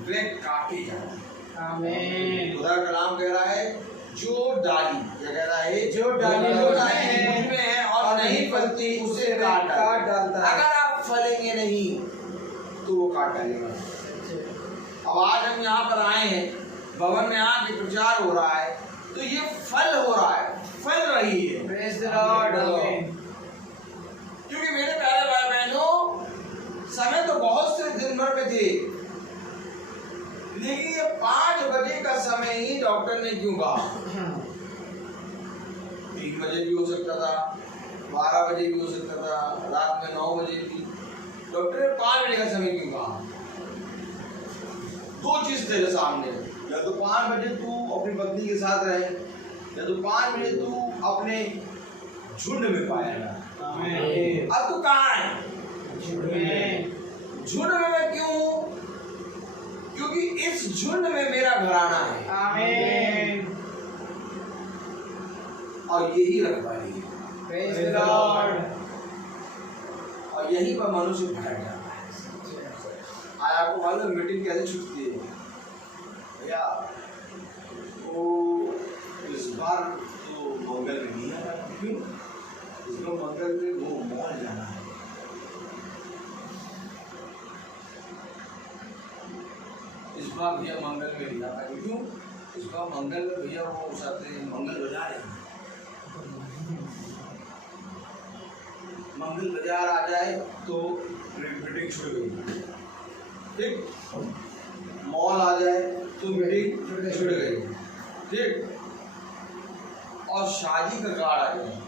वे काटे जाते हैं। आमीन। खुदा का कलाम कह रहा है जो डाली, क्या कह रहा है? जो डाली मुझ में है और नहीं फलती उसे काट डालता है। अगर आप फलेंगे नहीं तो वो काट डालेगा। अब आज हम यहाँ पर आए हैं, भवन में आके प्रचार हो रहा है, तो ये फल हो रहा है, फल रही है। Praise the Lord. आमीन। क्योंकि मेरे प्यारे भाई बहनों, समय तो बहुत से दिन भर में थे, लेकिन ये 5 बजे का समय ही डॉक्टर ने क्यों कहा? 3 बजे भी हो सकता था, 12 बजे भी हो सकता था, रात में 9 बजे भी। डॉक्टर ने 5 बजे का समय क्यों कहा? 2 चीज तेरे सामने, या तो 5 बजे तू अपनी पत्नी के साथ रहे, या तो 5 बजे तू अपने झुंड में पाएगा। आमीन। अब तू कहाँ है? झुंड में मैं क्यों हूँ? क्योंकि इस झुंड में मेरा घराना है। आमीन। और यही रखवाली है, प्रेज द लॉर्ड। और यहीं पर मनुष्य भटक जाता है। आज आपको मालूम है मीटिंग कैसे छूटती है भैया? वो इस बार तो मंगल में नहीं आ रहा। क्यों? इसमें मंगल में वो मॉल जाना है। इस बार भैया मंगल में नहीं आ रहा। क्यों? इस बार मंगल में भैया वो उसाते मंगल बाजार है। मंगल बाजार आ जाए तो मीटिंग छूट गई। ठीक, मॉल आ जाए तो मीटिंग छूट गई। ठीक, और शादी का कार्ड आ जाए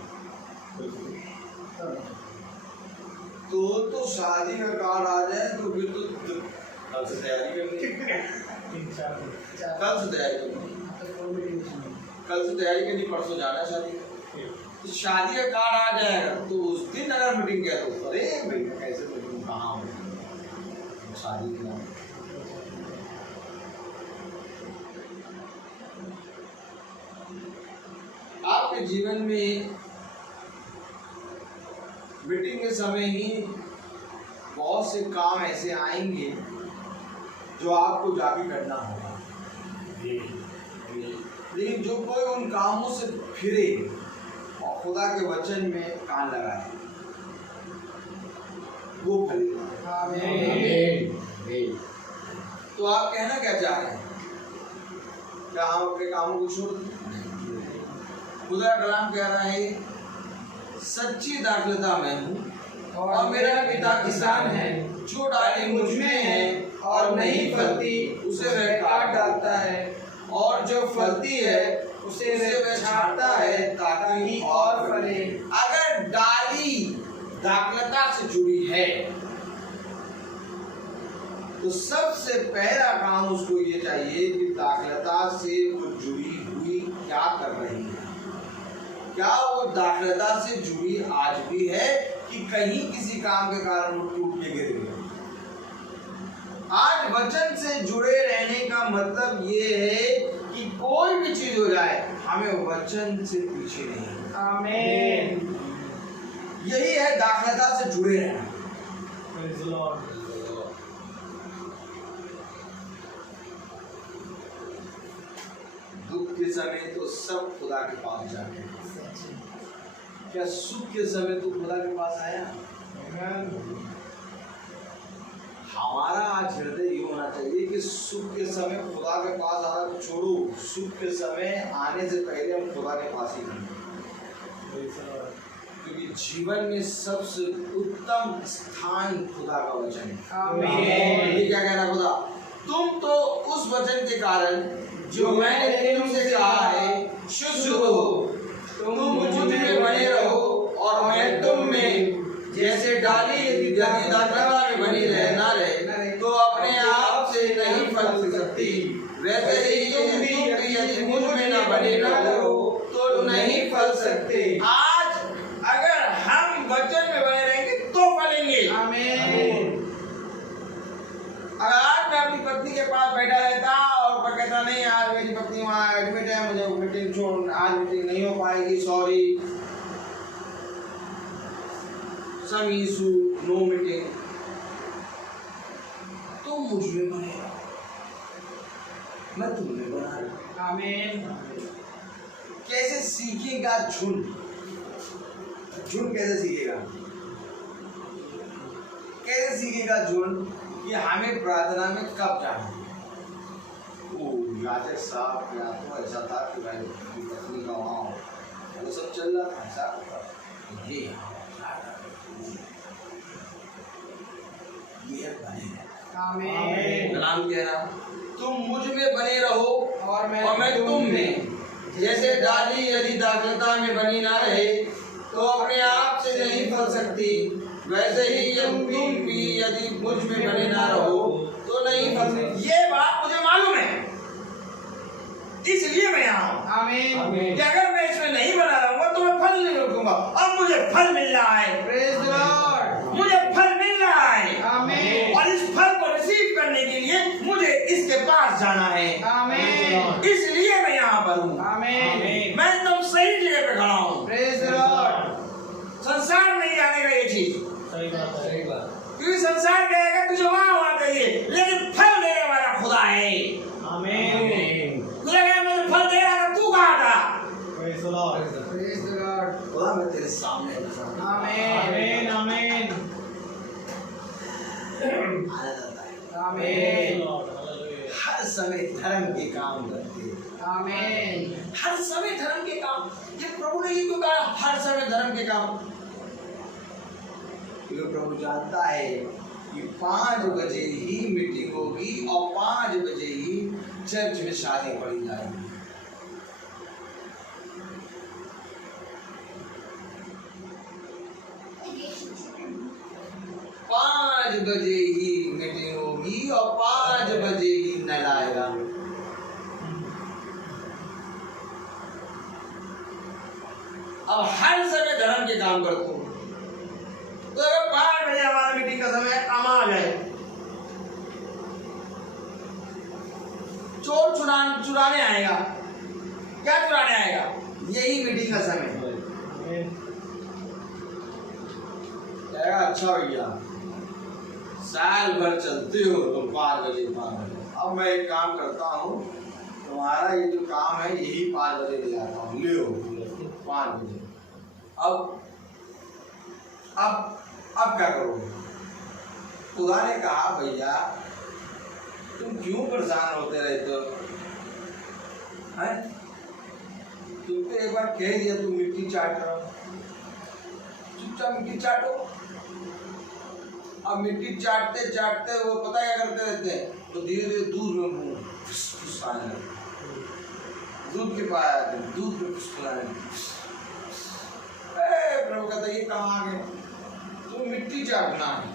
तो शादी का कार्ड आ जाए तो फिर तो कल से तैयारी करनी। कल से तैयारी करनी, कल से तैयारी करनी, परसों जाना है शादी। तो शादी का कार्ड आ जाएगा तो उस दिन अगर मीटिंग किया तो अरे भैया कैसे मीटिंग कहाँ हो शादी के नाम। आपके जीवन में मीटिंग के समय ही बहुत से काम ऐसे आएंगे जो आपको जाके करना होगा। लेकिन जो कोई उन कामों से फिरे और खुदा के वचन में कान लगाए वो फलेगा। आमीन। तो आप कहना क्या चाह रहे हैं? क्या हम अपने कामों को छोड़ दें? खुदा का कलाम कह रहा है सच्ची दाखलता मैं हूँ और मेरा पिता किसान है। जो डाली मुझ में है और नहीं फलती उसे वह काट डालता है, और जो फलती है उसे वह छांटता है ताकि और फले। अगर डाली दाखलता से जुड़ी है तो सबसे पहला काम उसको ये चाहिए कि दाखलता से वो जुड़ी हुई क्या कर रही है, क्या वो दाखलता से जुड़ी आज भी है कि कहीं किसी काम के कारण वो टूट के गिर गई। आज वचन से जुड़े रहने का मतलब ये है कि कोई भी चीज हो जाए हमें वचन से पीछे नहीं। आमीन। यही है दाखलता से जुड़े रहना। Praise the Lord. दुख के समय तो सब खुदा के पास जाते हैं, क्या सुख के समय तो खुदा के पास आया? हमारा आज हृदय ये होना चाहिए कि सुख के समय खुदा के पास आना तो छोड़ो, सुख के समय आने से पहले हम खुदा के पास ही रहें, क्योंकि जीवन में सबसे उत्तम स्थान खुदा का वचन है। आमीन। ये क्या कह रहा खुदा? तुम तो उस वचन के कारण जो मैंने तुमसे कहा है शुद्ध हो, तुम मुझ में बने रहो और मैं तुम में। जैसे डाली यदि दाखलता में बनी रहे तो अपने आप से नहीं फल सकती, वैसे ही तुम भी यदि मुझ में न बने रहो तो नहीं फल सकते। आज अगर हम वचन में बने रहेंगे तो फलेंगे। आमीन। अगर आज मैं अपनी पत्नी के पास बैठा रहता और मैं कहता नहीं आज मेरी पत्नी वहाँ एडमिट है, मुझे मीटिंग छोड़, आज मीटिंग नहीं हो पाएगी, sorry, some issue, no meeting, तो मुझ में बने, मैं तुम में बना रहा। आमीन। कैसे सीखेगा झुंड? झुंड कैसे सीखेगा? कैसे सीखेगा झुंड कि हमें प्रार्थना में कब जाना? वो याजक साहब क्या तो ऐसा था कि भाई पत्नी का वहाँ वो सब चल रहा था, ऐसा ये बने। आमीन। नाम कह रहा तुम मुझ में बने रहो और मैं तुम में। जैसे डाली यदि दाखलता में बनी ना रहे तो अपने आप से नहीं फल सकती, वैसे ही तुम भी यदि मुझ में बने ना रहो तो नहीं फल सकती। ये बात मुझे मालूम है, इसलिए मैं यहाँ हूँ। आमीन। कि अगर मैं इसमें नहीं बना रहूंगा तो मैं फल नहीं रोकूंगा, और मुझे फल मिल रहा है। Praise the Lord. मुझे फल मिल रहा है। आमीन। और इस फल को रिसीव करने के लिए मुझे इसके पास जाना है। आमीन। इसलिए मैं यहाँ पर हूँ। आमीन। मैं एकदम सही जगह पे खड़ा हूँ। Praise the Lord. संसार नहीं जानेगा ये चीज, सही बात है, सही बात। क्योंकि संसार कहेगा तुझे वहाँ होना चाहिए, लेकिन फल देने वाला खुदा है। आमीन। खुदा कहेगा मुझे फल दे रहा था, तू कहाँ था? Praise the Lord. Praise the Lord. खुदा मैं तेरे सामने है। आमीन। आमीन। आमीन। Praise the Lord. Hallelujah. हर समय धर्म के काम करते हैं, आमीन। हर समय धर्म के काम। ये प्रभु ने ही तो कहा हर समय धर्म के काम। क्योंकि प्रभु जानता है कि 5 बजे ही मीटिंग होगी और 5 बजे ही चर्च में शादी पड़ी जाएगी। पाँच बजे ही मीटिंग होगी और 5 बजे ही नल आएगा। अब हर समय धर्म के काम करता हूँ, तो अगर 5 बजे हमारा मीटिंग का समय है, हम आ गए, चोर चुराने आएगा। क्या चुराने आएगा? यही मीटिंग का समय है। अच्छा भैया, साल भर चलते हो तुम 5 बजे। अब मैं एक काम करता हूँ, तुम्हारा ये जो काम है यही 5 बजे ले आता हूँ, ले 5 बजे। अब क्या करोगे? खुदा ने कहा भैया तुम क्यों परेशान होते रहते हो? तुमको एक बार कह दिया तुम मिट्टी चाट रहे हो, चुपचाप मिट्टी चाटो। अब मिट्टी चाटते चाटते वो पता क्या करते रहते हैं, तो धीरे धीरे दूध में फुस आने लगते, दूध के पास आते हैं, दूध में फुसफुसाने लगते। प्रभु कहता ये कहाँ आ गए, तुम मिट्टी चाटना है।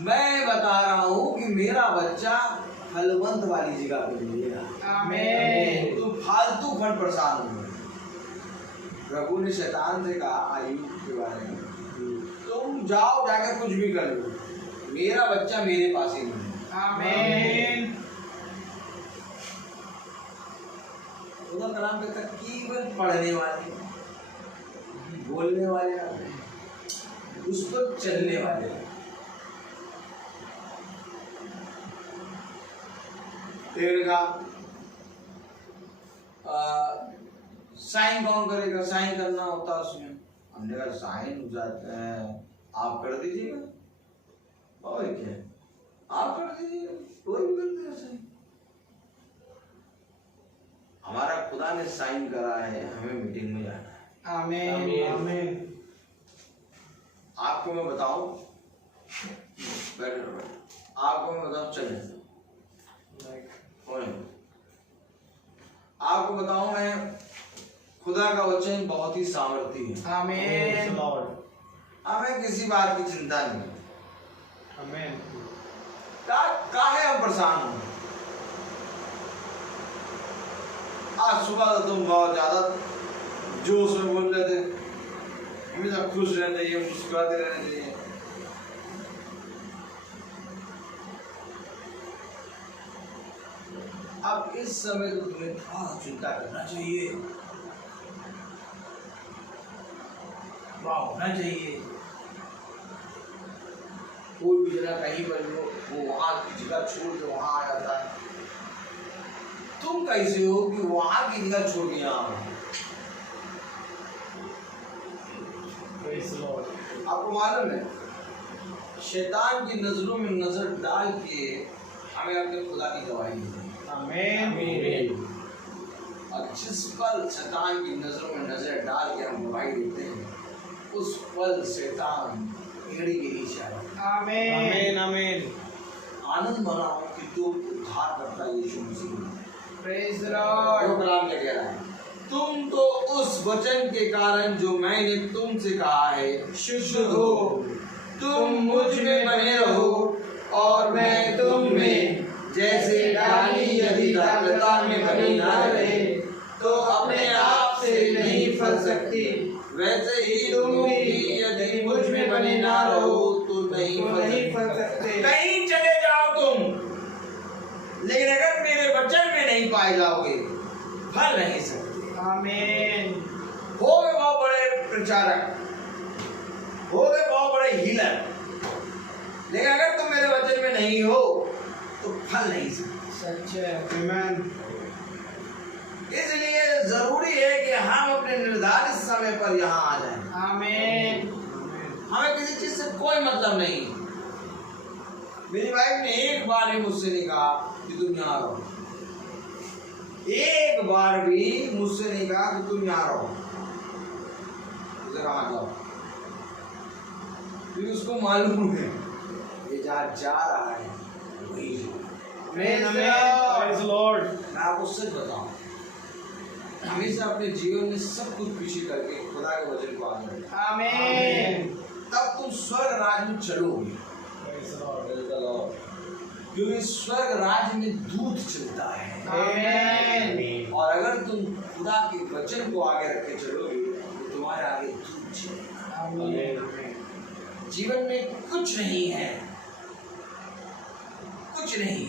मैं बता रहा हूँ कि मेरा बच्चा फलवंत वाली जगह पे मिलेगा। आमीन। तुम फालतू फल परेशान हो। प्रभु ने शैतान से कहा आयुब के बारे में, तुम जाओ जाकर कुछ भी कर लो, मेरा बच्चा मेरे पास ही नहीं। आमीन। खुदा कलाम कहता केवल पढ़ने वाले, बोलने वाले, उस पर चलने वाले। का साइन कौन करेगा, साइन करना होता उसमें। हमने कहा साइन हो जाता है, आप कर दीजिएगा और क्या, आप कर दीजिएगा, कोई भी कर देगा साइन। हमारा खुदा ने साइन करा है, हमें मीटिंग में जाना है। आमीन। आमीन। आपको मैं बताऊं, आपको मैं बताऊं, चले आपको बताऊं, मैं खुदा का वचन बहुत ही सामर्थी है। आमीन। हमें किसी बात की चिंता नहीं। आमीन। काहे हम परेशान हो। आज सुबह तो तुम बहुत ज्यादा जोश में बोल रहे थे, हमेशा खुश रहना चाहिए, मुस्कुराते रहना चाहिए। अब इस समय तो तुम्हें थोड़ा चिंता करना चाहिए, होना चाहिए। कोई भी जगह कहीं पर वो वहां की जगह छोड़ के वहां आ जाता है। तुम कैसे हो कि वहां की जगह छोड़ के यहाँ आओ। आपको मालूम है, शैतान की नजरों में नजर डाल के हमें अपने खुदा की गवाही दी। आमीन। और जिस पल शैतान की नजरों में नजर डाल के हम गवाही देते हैं, उस पल शैतान एड़ी के नीचे आए। आमीन। आमीन। आनंद मनाओ कि तुम उद्धार करता यीशु मसीह। Praise the Lord. कलाम क्या कह रहा है, तुम तो उस वचन के कारण जो मैंने तुमसे कहा है शुद्ध हो। तुम मुझ में बने रहो और मैं तुम में। जैसे डाली यदि दाखलता में बनी ना रहे तो अपने आप से नहीं फल सकती, वैसे ही तुम भी यदि मुझ में बने ना रहो तो नहीं फल सकते। कहीं चले जाओ तुम, लेकिन अगर मेरे वचन में नहीं पाए जाओगे, फल नहीं सकते। आमीन। हो गए बहुत बड़े प्रचारक, हो गए बहुत बड़े हीलर, लेकिन अगर तुम मेरे वचन में नहीं हो तो फल नहीं सकते। सच है। आमीन। इसलिए जरूरी है कि हम अपने निर्धारित समय पर यहाँ आ जाएं। आमीन। हमें किसी चीज से कोई मतलब नहीं। मेरी वाइफ ने एक बार भी मुझसे नहीं कहा कि तुम यहाँ रहो, एक बार भी मुझसे नहीं कहा कि तुम यहाँ रहो, उसे कहाँ जाओ, क्योंकि उसको मालूम है ये जा रहा है वही। Praise Lord. मैं आपको सच बताऊं, हमेशा अपने जीवन में सब कुछ पीछे करके खुदा के वचन को आगे रखें। आमीन। तब तुम स्वर्ग राज्य में चलोगे, क्योंकि स्वर्ग राज्य में दूध चलता है। आमीन। और अगर तुम खुदा के वचन को आगे रख के चलोगे तो तुम्हारे आगे दूध चलेगा। आमीन। जीवन में कुछ नहीं है, कुछ नहीं,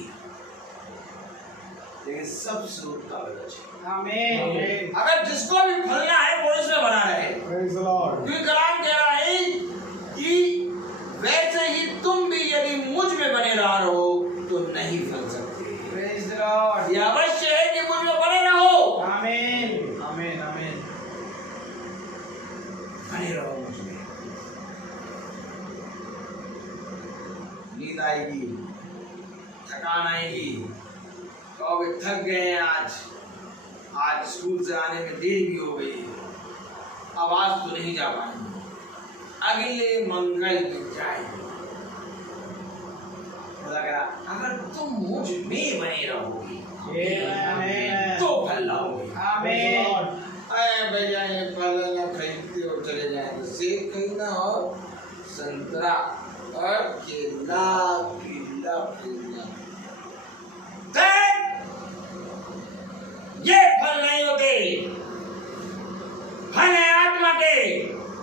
लेकिन सब स्रोत का वजह है। आमीन। अगर जिसको भी फलना है वो इसमें बना रहे, प्रेज लॉर्ड। क्योंकि कलाम कह रहा है कि वैसे ही तुम भी यदि मुझ में बने रहो तो नहीं फल सकते। Praise Lord. यह अवश्य है कि मुझ में बने रहो। आमीन। आमीन। आमीन। बने रहो मुझ में। नींद आएगी, थकान आएगी, कहोगे थक गए हैं, आज स्कूल से आने में देर भी हो गई, आवाज तो नहीं जा पाएंगे, अगले मंगल पे जाएंगे। खुदा कह रहा अगर तुम मुझ में बने रहोगे तो फल लाओगे। आमीन। आए भैया ये फल ना खरीदते और चले जाएंगे, सेब खरीदना और संतरा और केला केला खरीदना, ये फल नहीं होते, फल है आत्मा के।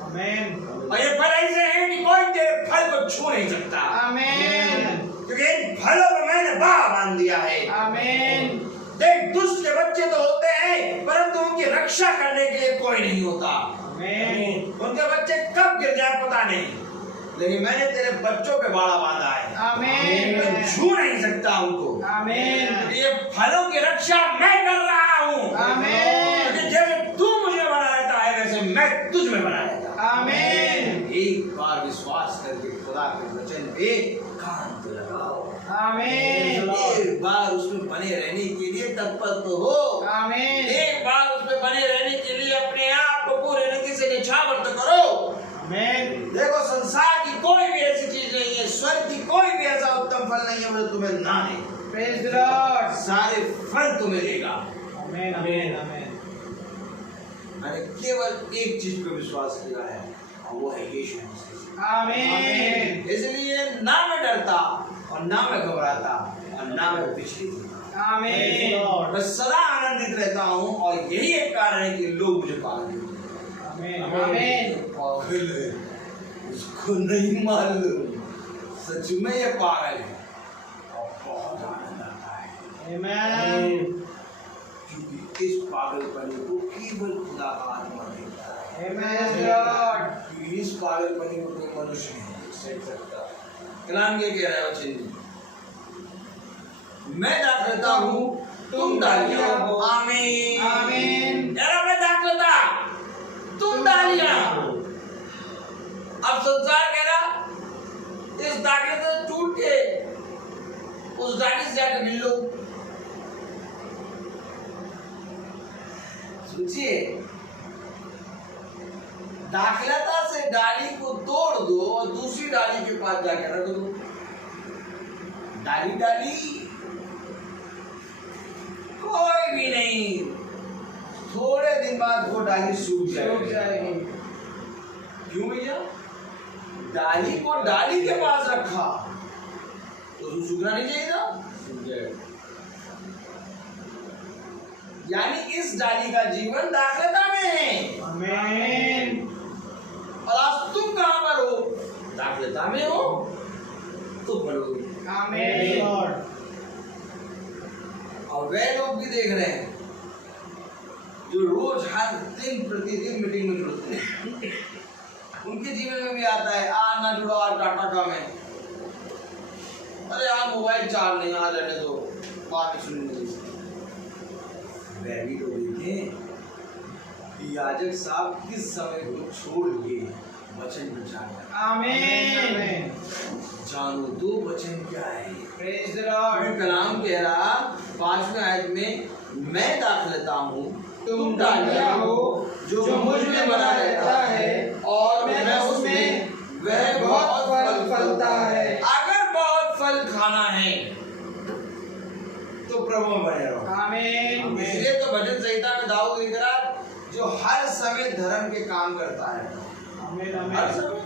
आमीन। और ये फल ऐसे हैं कि कोई तेरे फल को छू नहीं सकता। आमीन। क्योंकि इन फलों में मैंने बाह बांध दिया है। आमीन। देख दुष्ट के बच्चे तो होते हैं परंतु उनकी रक्षा करने के लिए कोई नहीं होता। आमीन। उनके बच्चे कब गिर जाए पता नहीं, लेकिन मैंने तेरे बच्चों पे बाड़ा बांधा है। आमीन। मैं छू नहीं सकता उनको। आमीन। ये फलों की रक्षा मैं कर रहा हूँ। आमीन। जैसे तू मुझे बना रहता है वैसे मैं तुझ में बना रहता। आमीन। एक बार विश्वास करके खुदा के वचन पे कान तो लगाओ। आमीन। एक बार उसमें बने रहने के लिए तत्पर तो हो। आमीन। एक बार उसमें बने रहने के लिए अपने आप को पूरे रीति से निछावर तो करो। आमीन। देखो संसार की कोई भी ऐसी चीज नहीं है, स्वर्ग की कोई भी ऐसा उत्तम फल नहीं है जो तुम्हें ना दे। Praise the Lord. सारे फल तुम्हें देगा। आमीन। आमीन। आमीन। मैंने केवल एक चीज पे विश्वास किया है और वो है यीशु मसीह। आमीन। इसलिए ना मैं डरता और ना मैं घबराता और ना मैं विचलित होता। आमीन। मैं सदा आनंदित रहता हूँ और यही एक कारण है कि लोग मुझे पागल कहते हैं। आमीन। आमीन। पागल है, उसको नहीं मालूम, सच में ये पागल है और बहुत आनंद आता है। आमीन। क्योंकि इस पागलपने को केवल खुदा का आत्मा देखता है। आमीन लॉर्ड। क्योंकि इस पागलपने को कोई मनुष्य नहीं सह सकता। कलाम ये कह रहा है वचन, मैं दाखलता हूँ तुम डालियां हो। आमीन। आमीन। यार मैं दाखलता तुम डालियां। अब संसार कह रहा इस दाखले से टूट के उस डाली से जाकर मिल लो। सोचिए, दाखलता से डाली को तोड़ दो और दूसरी डाली के पास जाकर रख दो। डाली डाली कोई भी नहीं, थोड़े दिन बाद वो डाली सूख जाएगी। क्यों भैया? डाली को डाली के पास रखा तो उसको सूखना नहीं चाहिए था, सूख जाएगा। यानी इस डाली का जीवन दाखलता में है। आमीन। और आज तुम कहां पर हो? दाखलता में हो तो बढ़ोगे। आमीन। और वे लोग भी देख रहे हैं जो रोज हर दिन प्रतिदिन मीटिंग में जुड़ते हैं, उनके जीवन में भी आता है आज ना जुड़ो, आज टाटा कम है, अरे यार मोबाइल चार्ज नहीं, आ जाने दो, बात सुनने नहीं। वे भी तो देखें कि याजक साहब किस समय को छोड़ के वचन प्रचार। आमीन। जानो तो वचन क्या है। Praise the Lord. कलाम कह रहा 5वें आयत में, मैं दाखलता हूँ तुम डालियां हो, जो मुझ में बना रहता है और मैं उसमें, वह बहुत फल फलता है। अगर बहुत फल खाना है तो प्रभु में बने रहो। आमीन। इसलिए तो भजन संहिता में दाऊद लिख रहा जो हर समय धर्म के काम करता है। आमीन। हर आमीन। समय,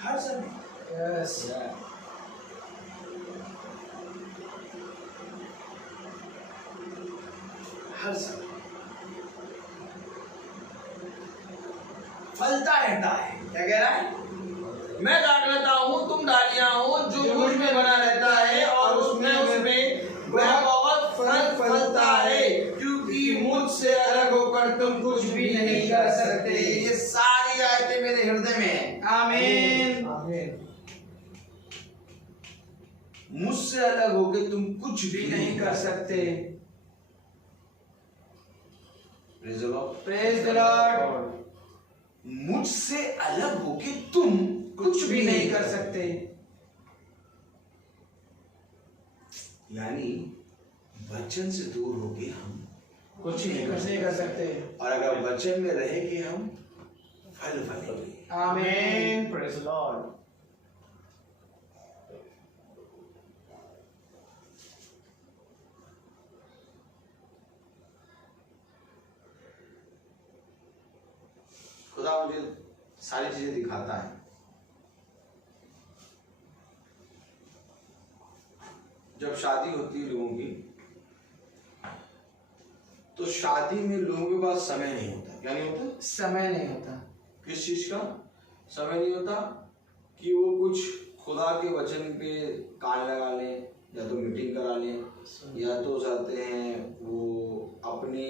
हर समय। यस। हर समय फलता रहता है। क्या कह रहा है? मैं दाखलता हूँ तुम डालियां हो, जो मुझ में बना रहता है और उसमें वह बहुत फल फलता है, क्योंकि मुझसे अलग होकर तुम कुछ भी नहीं कर सकते। ये सारी आयतें मेरे हृदय में है। आमीन। आमीन। मुझसे अलग होकर तुम कुछ भी नहीं कर सकते। Praise the Lord. Praise the Lord. मुझसे अलग होके तुम कुछ भी नहीं कर सकते। यानी वचन से दूर होके हम कुछ नहीं कर सकते। और अगर वचन में रहे कि हम फल फलेंगे। आमीन। Praise Lord. खुदा मुझे सारी चीजें दिखाता है। जब शादी होती है लोगों की, तो शादी में लोगों के पास समय नहीं होता। क्या नहीं होता? समय नहीं होता। किस चीज का समय नहीं होता? कि वो कुछ खुदा के वचन पे कान लगा लें, या तो मीटिंग करा लें, या तो चाहते हैं वो अपने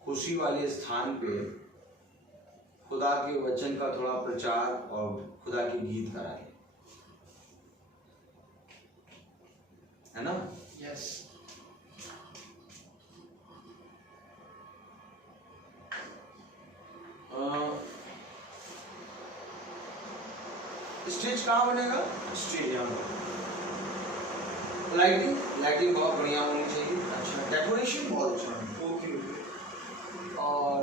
खुशी वाले स्थान पे खुदा के वचन का थोड़ा प्रचार और खुदा के गीत कराएं, है ना? यस। स्टेज कहाँ बनेगा? स्टेज यहाँ बनेगा। लाइटिंग बहुत बढ़िया होनी चाहिए। अच्छा, डेकोरेशन बहुत अच्छा होना। और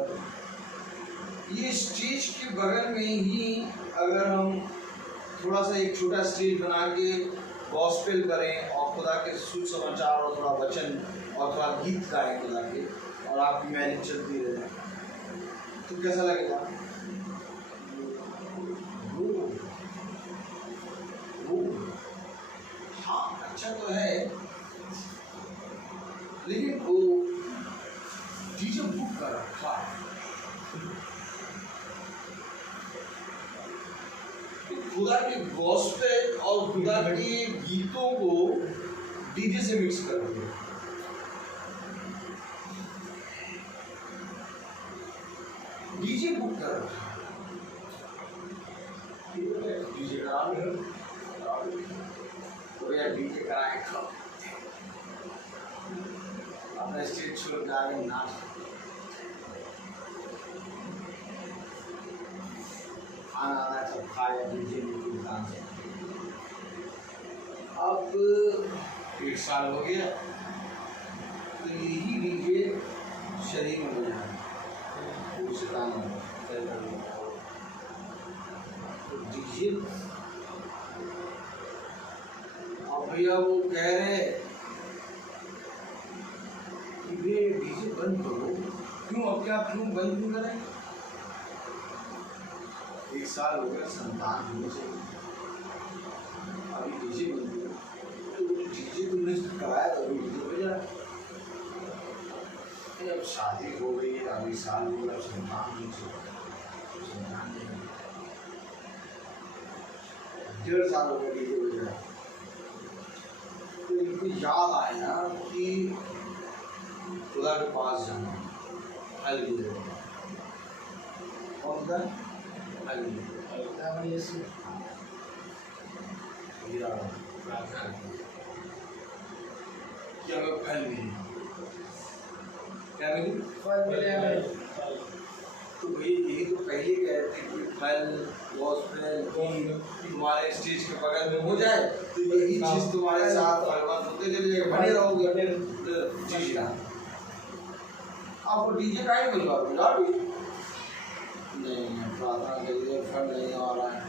ये स्टेज के बगल में ही अगर हम थोड़ा सा एक छोटा स्टेज बना के गॉस्पेल करें और खुदा के सुसमाचार और थोड़ा वचन और थोड़ा गीत गाएं खुदा के, और आपकी मैरिज चलती रहे, तो कैसा लगेगा? हाँ, अच्छा तो है, लेकिन वो डीजे बुक कर रखा है। खुदा के गॉस्पेल और खुदा के गीतों को डीजे से मिक्स कर दिया। डीजे बुक कर रखा है। डीजे करा तो यार डीजे कराए अपना स्टेज छोड़ के आगे नाच। खाना आना सब खाया डीजे में डांस। अब 1 साल हो गया, तो यही डीजे शरीर में बजा है। तो डीजे और भैया वो कह रहे कि ये डीजे बंद करो। क्यों? अपने आप क्यों बंद क्यों करें? 1 साल हो गया संतान होने से, अभी डीजे बंद करो। तो डीजे तुमने कराया तो अभी डीजे बजा। अब शादी हो गई है, अभी साल हो गया, संतान नहीं से 1.5 साल हो गया डीजे बजा। तो इनको याद आया कि खुदा के पास जाना है। हालेलुया। कौन सा? हालेलुया। कि हमें फल मिले। क्या मिले? फल मिले हमें। तो भाई यही तो पहले कह रहे थे कि फल गॉस्पेल तुम्हारे स्टेज के बगल में हो जाए, तो यही चीज तुम्हारे साथ फलवंत होते चले जाएगा, बने रहोगे। जी हाँ। आप वो डीजे का ही बजवा दो नहीं, प्रार्थना करिए, फल नहीं आ रहा है।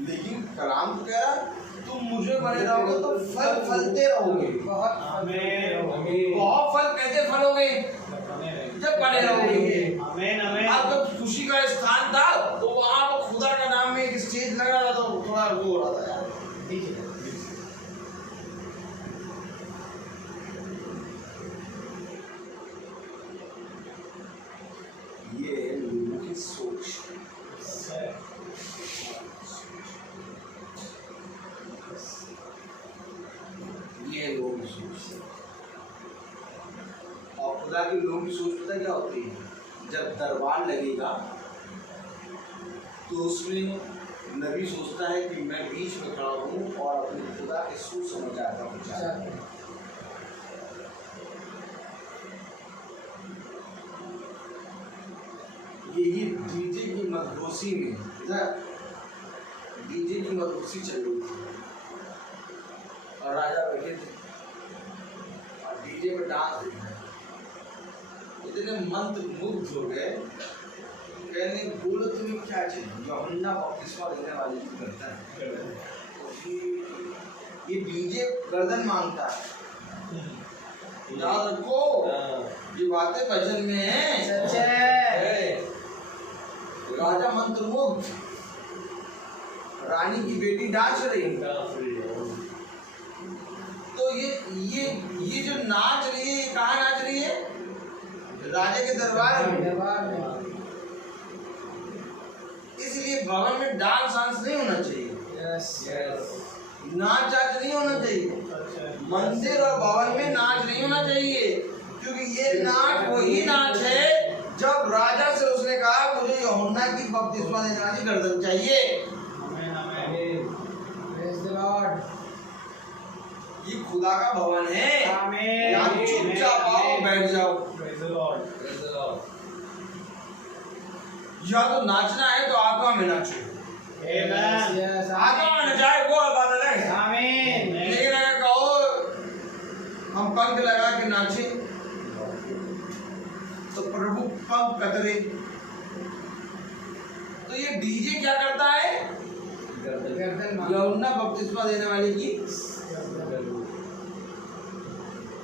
लेकिन कलाम कह रहा है तुम मुझे बने रहोगे तो फल फलते रहोगे। बहुत फल कैसे फलोगे? जब बने रहोगे। आप जब खुशी का स्थान था तो वहाँ पर खुदा का नाम में एक स्टेज लगा था, तो थोड़ा वो हो रहा था यार। ये लोगों की सोच ये लोगों की सोच। और खुदा के लोगों की सोच पता क्या होती है? जब दरबार लगेगा तो उसमें नबी सोचता है कि मैं बीच में खड़ा हूँ और अपने खुदा के सुसमाचार का प्रचार। यही डीजे की मदहोशी में डीजे की मदहोशी चल रही थी और राजा बैठे थे। में डांस देखा, इतने मंत्र मुग्ध हो गए, कहने बोलो तुम्हें क्या चाहिए। यूहन्ना बपतिस्मा देने वाले की गर्दन, ये डीजे गर्दन मांगता है। याद रखो, ये बातें भजन में है। सच है। राजा मंत्रमुग्ध, रानी की बेटी नाच रही। तो ये जो नाच रही है, कहाँ नाच रही है? राजा के दरबार में। इसलिए भवन में डांस वांस नहीं होना चाहिए, नाच आच नहीं होना चाहिए। मंदिर और भवन में नाच नहीं होना चाहिए, क्योंकि ये नाच वही नाच है जब राजा से उसने कहा मुझे यूहन्ना की बपतिस्मा देने वाली गर्दन चाहिए। ये खुदा का भवन है, यहाँ चुपचाप आओ, बैठ जाओ। या तो नाचना है तो आत्मा में नाचो, आत्मा में नचाए वो बात अलग है। लेकिन अगर कहो हम पंख लगा के नाचे तो प्रभु पंख कतरे। तो ये डीजे क्या करता है? यूहन्ना बपतिस्मा देने वाले की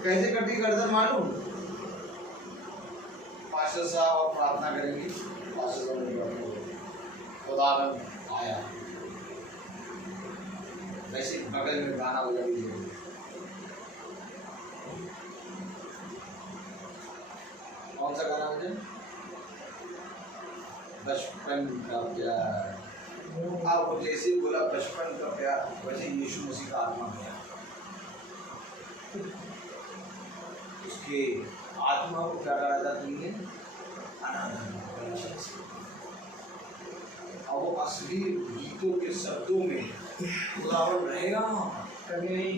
कैसे कटी गर्दन मालूम? पास्टर साहब और प्रार्थना करेंगे, पास्टर साहब खुदावन आया, वैसे बगल में गाना बजा दीजिए। कौन सा गाना मुझे? बचपन का प्यार। आप वो जैसे बोला बचपन का प्यार, वैसे यीशु मसीह का आत्मा गया, उसके आत्मा को क्या करा था तुमने? और वो असली गीतों के शब्दों में खुदावन रहेगा कभी नहीं।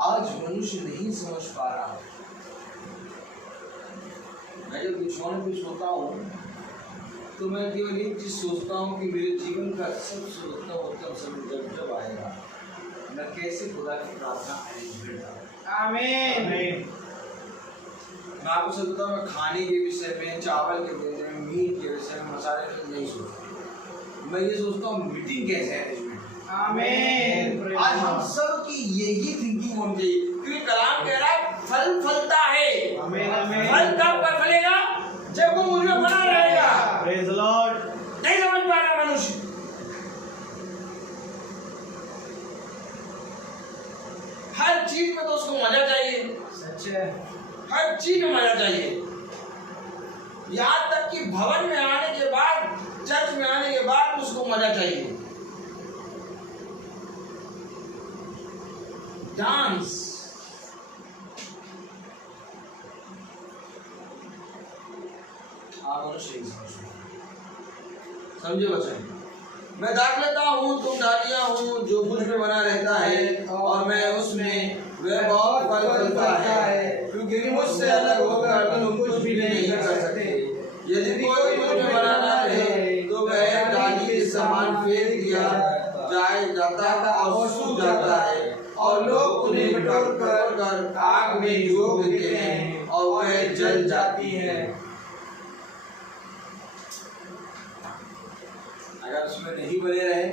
आज मनुष्य नहीं समझ पा रहा। मैं जब बिछौने पे सोता हूँ तो मैं केवल एक चीज सोचता हूँ कि मेरे जीवन का सबसे उत्तम समय जब आएगा, मैं कैसे खुदा की प्रार्थना अरेंजमेंट करूँ। आमीन। मैं आपको सच बताऊँ, मैं खाने के विषय में, चावल के विषय में, मीट के विषय में, मसाले के नहीं सोचता। मैं ये सोचता हूँ मीटिंग कैसे अरेंजमेंट। आमीन। आज हम सब की यही थिंकिंग होनी चाहिए, क्योंकि कलाम कह रहा है फल फलता है। आमीन, आमीन। फल कब फलेगा? जब वो मुझ में बना रहेगा। Praise the Lord. नहीं समझ पा रहा मनुष्य। हर चीज में तो उसको मजा चाहिए, सच है। हर चीज में मजा चाहिए, यहाँ तक कि भवन में आने के बाद, चर्च में आने के बाद उसको मजा चाहिए। डांस, आप मनुष्य समझे बच्चे? मैं दाख लेता हूँ, तुम डालियाँ हूँ, जो मुझ में बना रहता है और मैं उसमें, वह बहुत फल फलता है, क्योंकि मुझसे अलग होकर तुम कुछ भी नहीं कर सकते। यदि कोई मुझ में बना ना रहे तो वह डाली के समान फेंक दिया जाता और सूख जाता है, और लोग उन्हें बटोर कर आग में झोंक देते हैं और वह जल जाती है। अगर उसमें नहीं बने रहे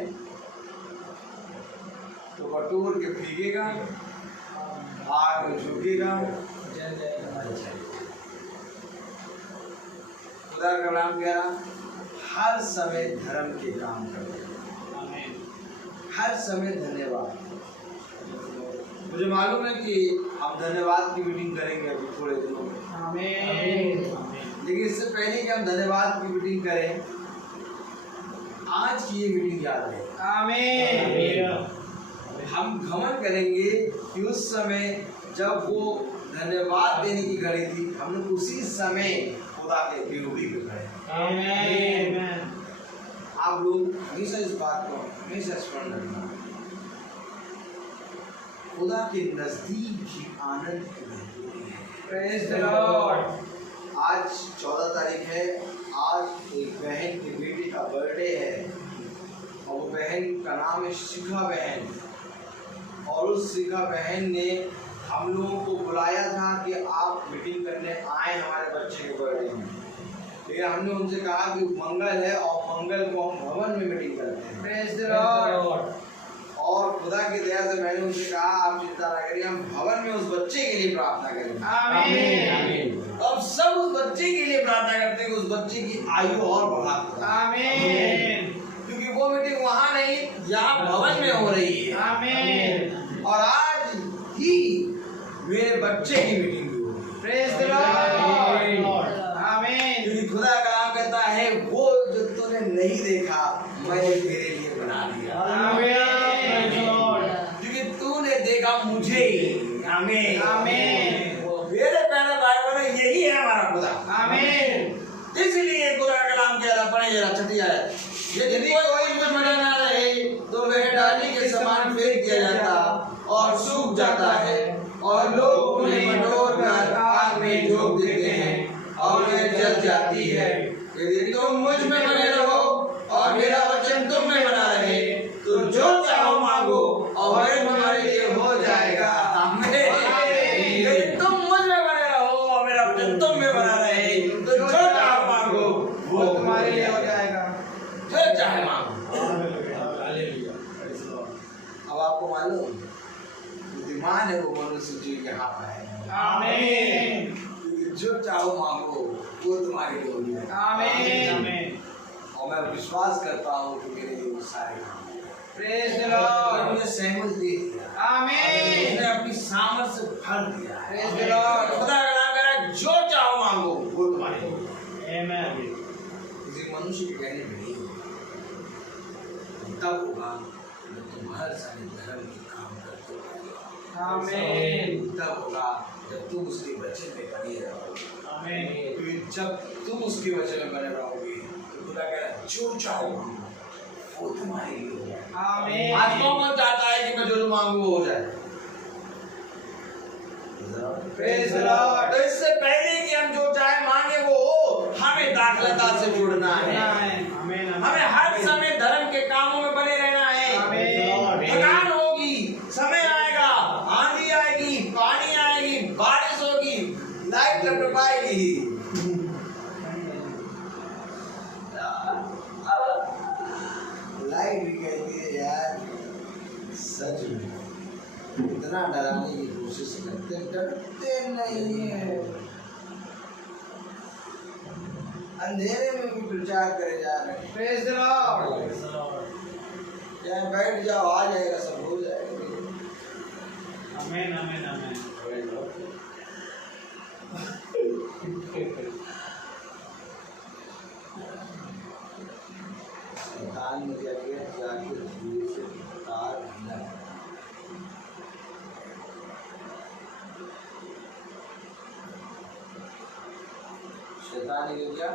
तो बटोर के फेंकेगा, आग में झोंकेगा, जल जाएगा। खुदा का नाम क्या? हर समय धर्म के काम करते, हर समय धन्यवाद। मुझे मालूम है कि हम धन्यवाद की मीटिंग करेंगे अभी थोड़े दिनों में। आमीन। लेकिन इससे पहले कि हम धन्यवाद की मीटिंग करें, आज की ये मीटिंग याद रहे। आमीन। हम घमंड करेंगे कि उस समय जब वो धन्यवाद देने की घड़ी थी, हमने उसी समय खुदा के विरोधी पे खड़े। आमीन। आप लोग हमेशा इस बात को हमेशा स्मरण रखना, खुदा के नजदीक ही आनंद की महत्वपूर्ण है। Praise the Lord. आज 14 तारीख है, आज एक बहन के बेटे का बर्थडे है और वो बहन का नाम है शिखा बहन। और उस शिखा बहन ने हम लोगों को बुलाया था कि आप मीटिंग करने आए हमारे बच्चे के बर्थडे में, लेकिन हमने उनसे कहा कि मंगल है और मंगल को हम भवन में मीटिंग करते हैं। Praise the Lord. और खुदा की दया से मैंने उनसे कहा आप चिंता ना करिए, हम भवन में उस बच्चे के लिए प्रार्थना करेंगे। आमीन। अब सब उस बच्चे के लिए प्रार्थना करते हैं कि उस बच्चे की आयु और बढ़ा। आमीन। क्योंकि वो मीटिंग वहाँ नहीं, यहाँ भवन में हो रही है। आमीन। और आज ही मेरे बच्चे की मीटिंग भी होगी। Praise the Lord. आमीन। क्योंकि खुदा का नाम कहता है वो जो तूने नहीं देखा मैंने तेरे लिए बना दिया। क्योंकि तूने देखा मुझे। आमीन। आमीन। मेरे प्यारे भाई बहनों, यही है हमारा खुदा। आमीन। इसलिए खुदा का नाम कह रहा पढ़े जरा छठी आयत, यदि कोई मुझ में बना ना रहे तो वह डाली के समान फेंक दिया जाता और सूख जाता है और लोग उन्हें बटोर कर आग में झोंक देते हैं और वह जल जाती है। यदि तुम मुझ में बने रहो और मेरा वचन तुम में बना रहे तो जो चाहो मांगो और वह तुम्हारे लिए हो जाएगा। आमीन। यदि तुम मुझ में बने रहो और मेरा वचन तुम में बना रहे तो जो चाहो मांगो वो तुम्हारे लिए हो जाएगा। जो चाहे मांगो। अब आपको मालूम बुद्धिमान है वो मनुष्य जो यहाँ पर है। आमीन। जो चाहो मांगो वो तुम्हारे लिए हो जाएगा। आमीन। और मैं विश्वास करता हूँ कि मेरे लिए वो सारे काम प्रेज द लॉर्ड। उसने सहमत दे दिया। आमीन। उसने अपनी सामर्थ से भर दिया। Praise the Lord. खुदा का नाम कह रहा है जो चाहो मांगो वो तुम्हारे लिए। आमीन। किसी मनुष्य के कहने में नहीं तब होगा जब तुम हर सारे धर्म के काम करते हो। आमीन। तब होगा जब तुम उसके वचन में बने रहोगे। आमीन। क्योंकि जब तुम उसके वचन में बने रहोगे तो खुदा कह रहा है जो चाहो मांगो वो तुम्हारे लिए हो जाए। आमीन। आज कौन चाहता है कि मैं जो मांगू वो हो जाए? Praise the Lord. तो इससे पहले कि हम जो चाहे मांगे वो हो, हमें दाखलता से जुड़ना है। आमीन। हमें हर समय धर्म के कामों में बने रहना है। आमीन। थकान होगी, समय आएगा, आंधी आएगी, पानी आएगी, बारिश होगी, लाइट लपटपाएगी। लाइट भी कहती है यार सच में इतना डराने की कोशिश करते, डरते नहीं है। अंधेरे में भी प्रचार करे जा रहे हैं। Praise the Lord. चाहे बैठ जाओ आ जाएगा, सब हो जाएगा। आमीन। आमीन। आमीन। शैतान ने क्या किया, जाके धीरे से तार ढीला। शैतान ने क्या,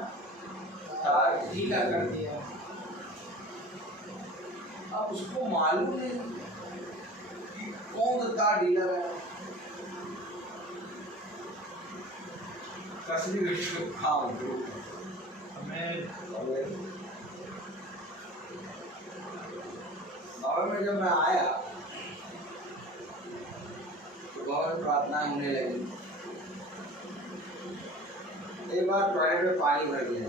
तार ढीला कर दिया। अब उसको मालूम नहीं कि कौन सा तार ढीला है। कसरी विश्व खाओ बाबा में जब मैं आया तो बहुत प्रार्थनाएं होने लगी। एक बार टॉयलेट में पानी भर गया,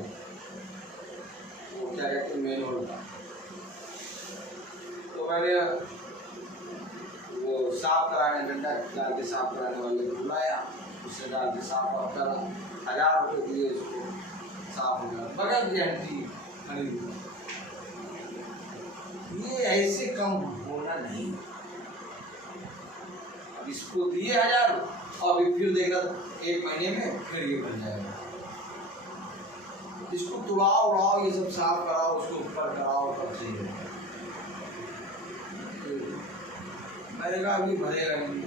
वो क्या कहते हैं मेन होल का, तो मैंने वो साफ कराने डंडा डाल के साफ कराने वाले को बुलाया, उससे डाल के साफ करा, 1000 रुपये दिए उसको, साफ हो गया। बगल की आंटी खरीद, ये ऐसे कम होना नहीं। अब इसको दिए 1000, अभी फिर देखना 1 महीने में फिर ये बन जाएगा। इसको तुड़ाओ उड़ाओ, ये सब साफ कराओ, उसको ऊपर कराओ, तब सही है। मैंने कहा अभी भरेगा नहीं।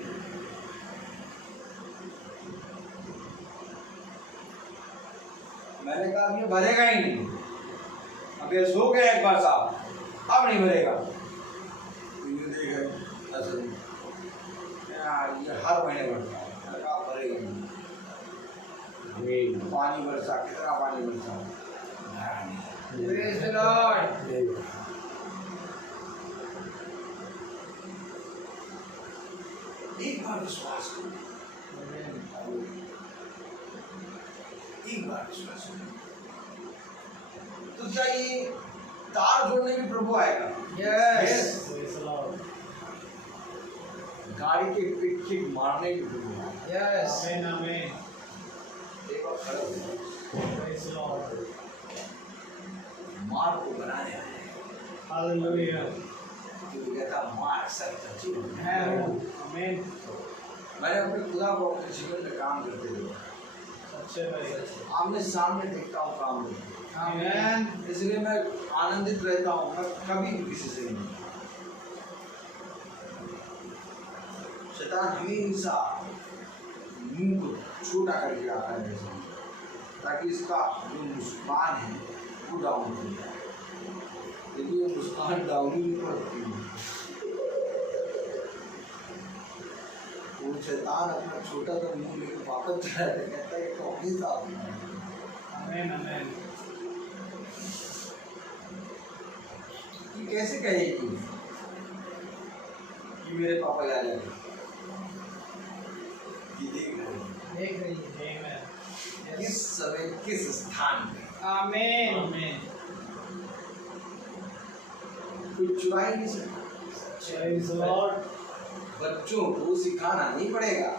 मैंने कहा अब ये भरेगा ही नहीं, अब ये सो गया एक बार साहब, अब नहीं भरेगा। ये देखा असल यार ये हर महीने भरता है, मैंने कहा भरेगा नहीं। पानी बरसा, कितना पानी बरसा, प्रेज द लॉर्ड। एक बार विश्वास करो, एक बार विश्वास करो। तो क्या ये तार जोड़ने भी प्रभु आएगा? यस। Praise the Lord. गाड़ी के पिक किक मारने भी प्रभु आएगा। यस। Amen, amen. एक बार खड़ा हो जाओ। Praise the Lord. मार को बनाने आए हैं। Hallelujah. जो कहता मार सकता जीवन है। Amen. मैंने अपने खुदा को अपने जीवन में काम करते हुए अच्छे भाई। आमने सामने देखता हूँ काम करते हुए। आमीन। इसलिए मैं आनंदित रहता हूँ, मैं कभी भी किसी से नहीं। शैतान हमेशा मुंह को छोटा करके आता है मेरे सामने, ताकि इसका जो मुस्कान है वो डाउन हो जाए, लेकिन ये मुस्कान डाउन ही नहीं पड़ती है। वो शैतान अपना छोटा सा मुंह लेकर वापस चला जाता है, कहता है कौन सा Amen, amen. ये कैसे कहेगी कि मेरे पापा आ जाए? ये देख रहे हैं देख रही है। Amen. किस समय किस स्थान पे आमीन। Amen. कोई चुरा ही नहीं सकता। Praise the Lord. बच्चों को सिखाना नहीं पड़ेगा,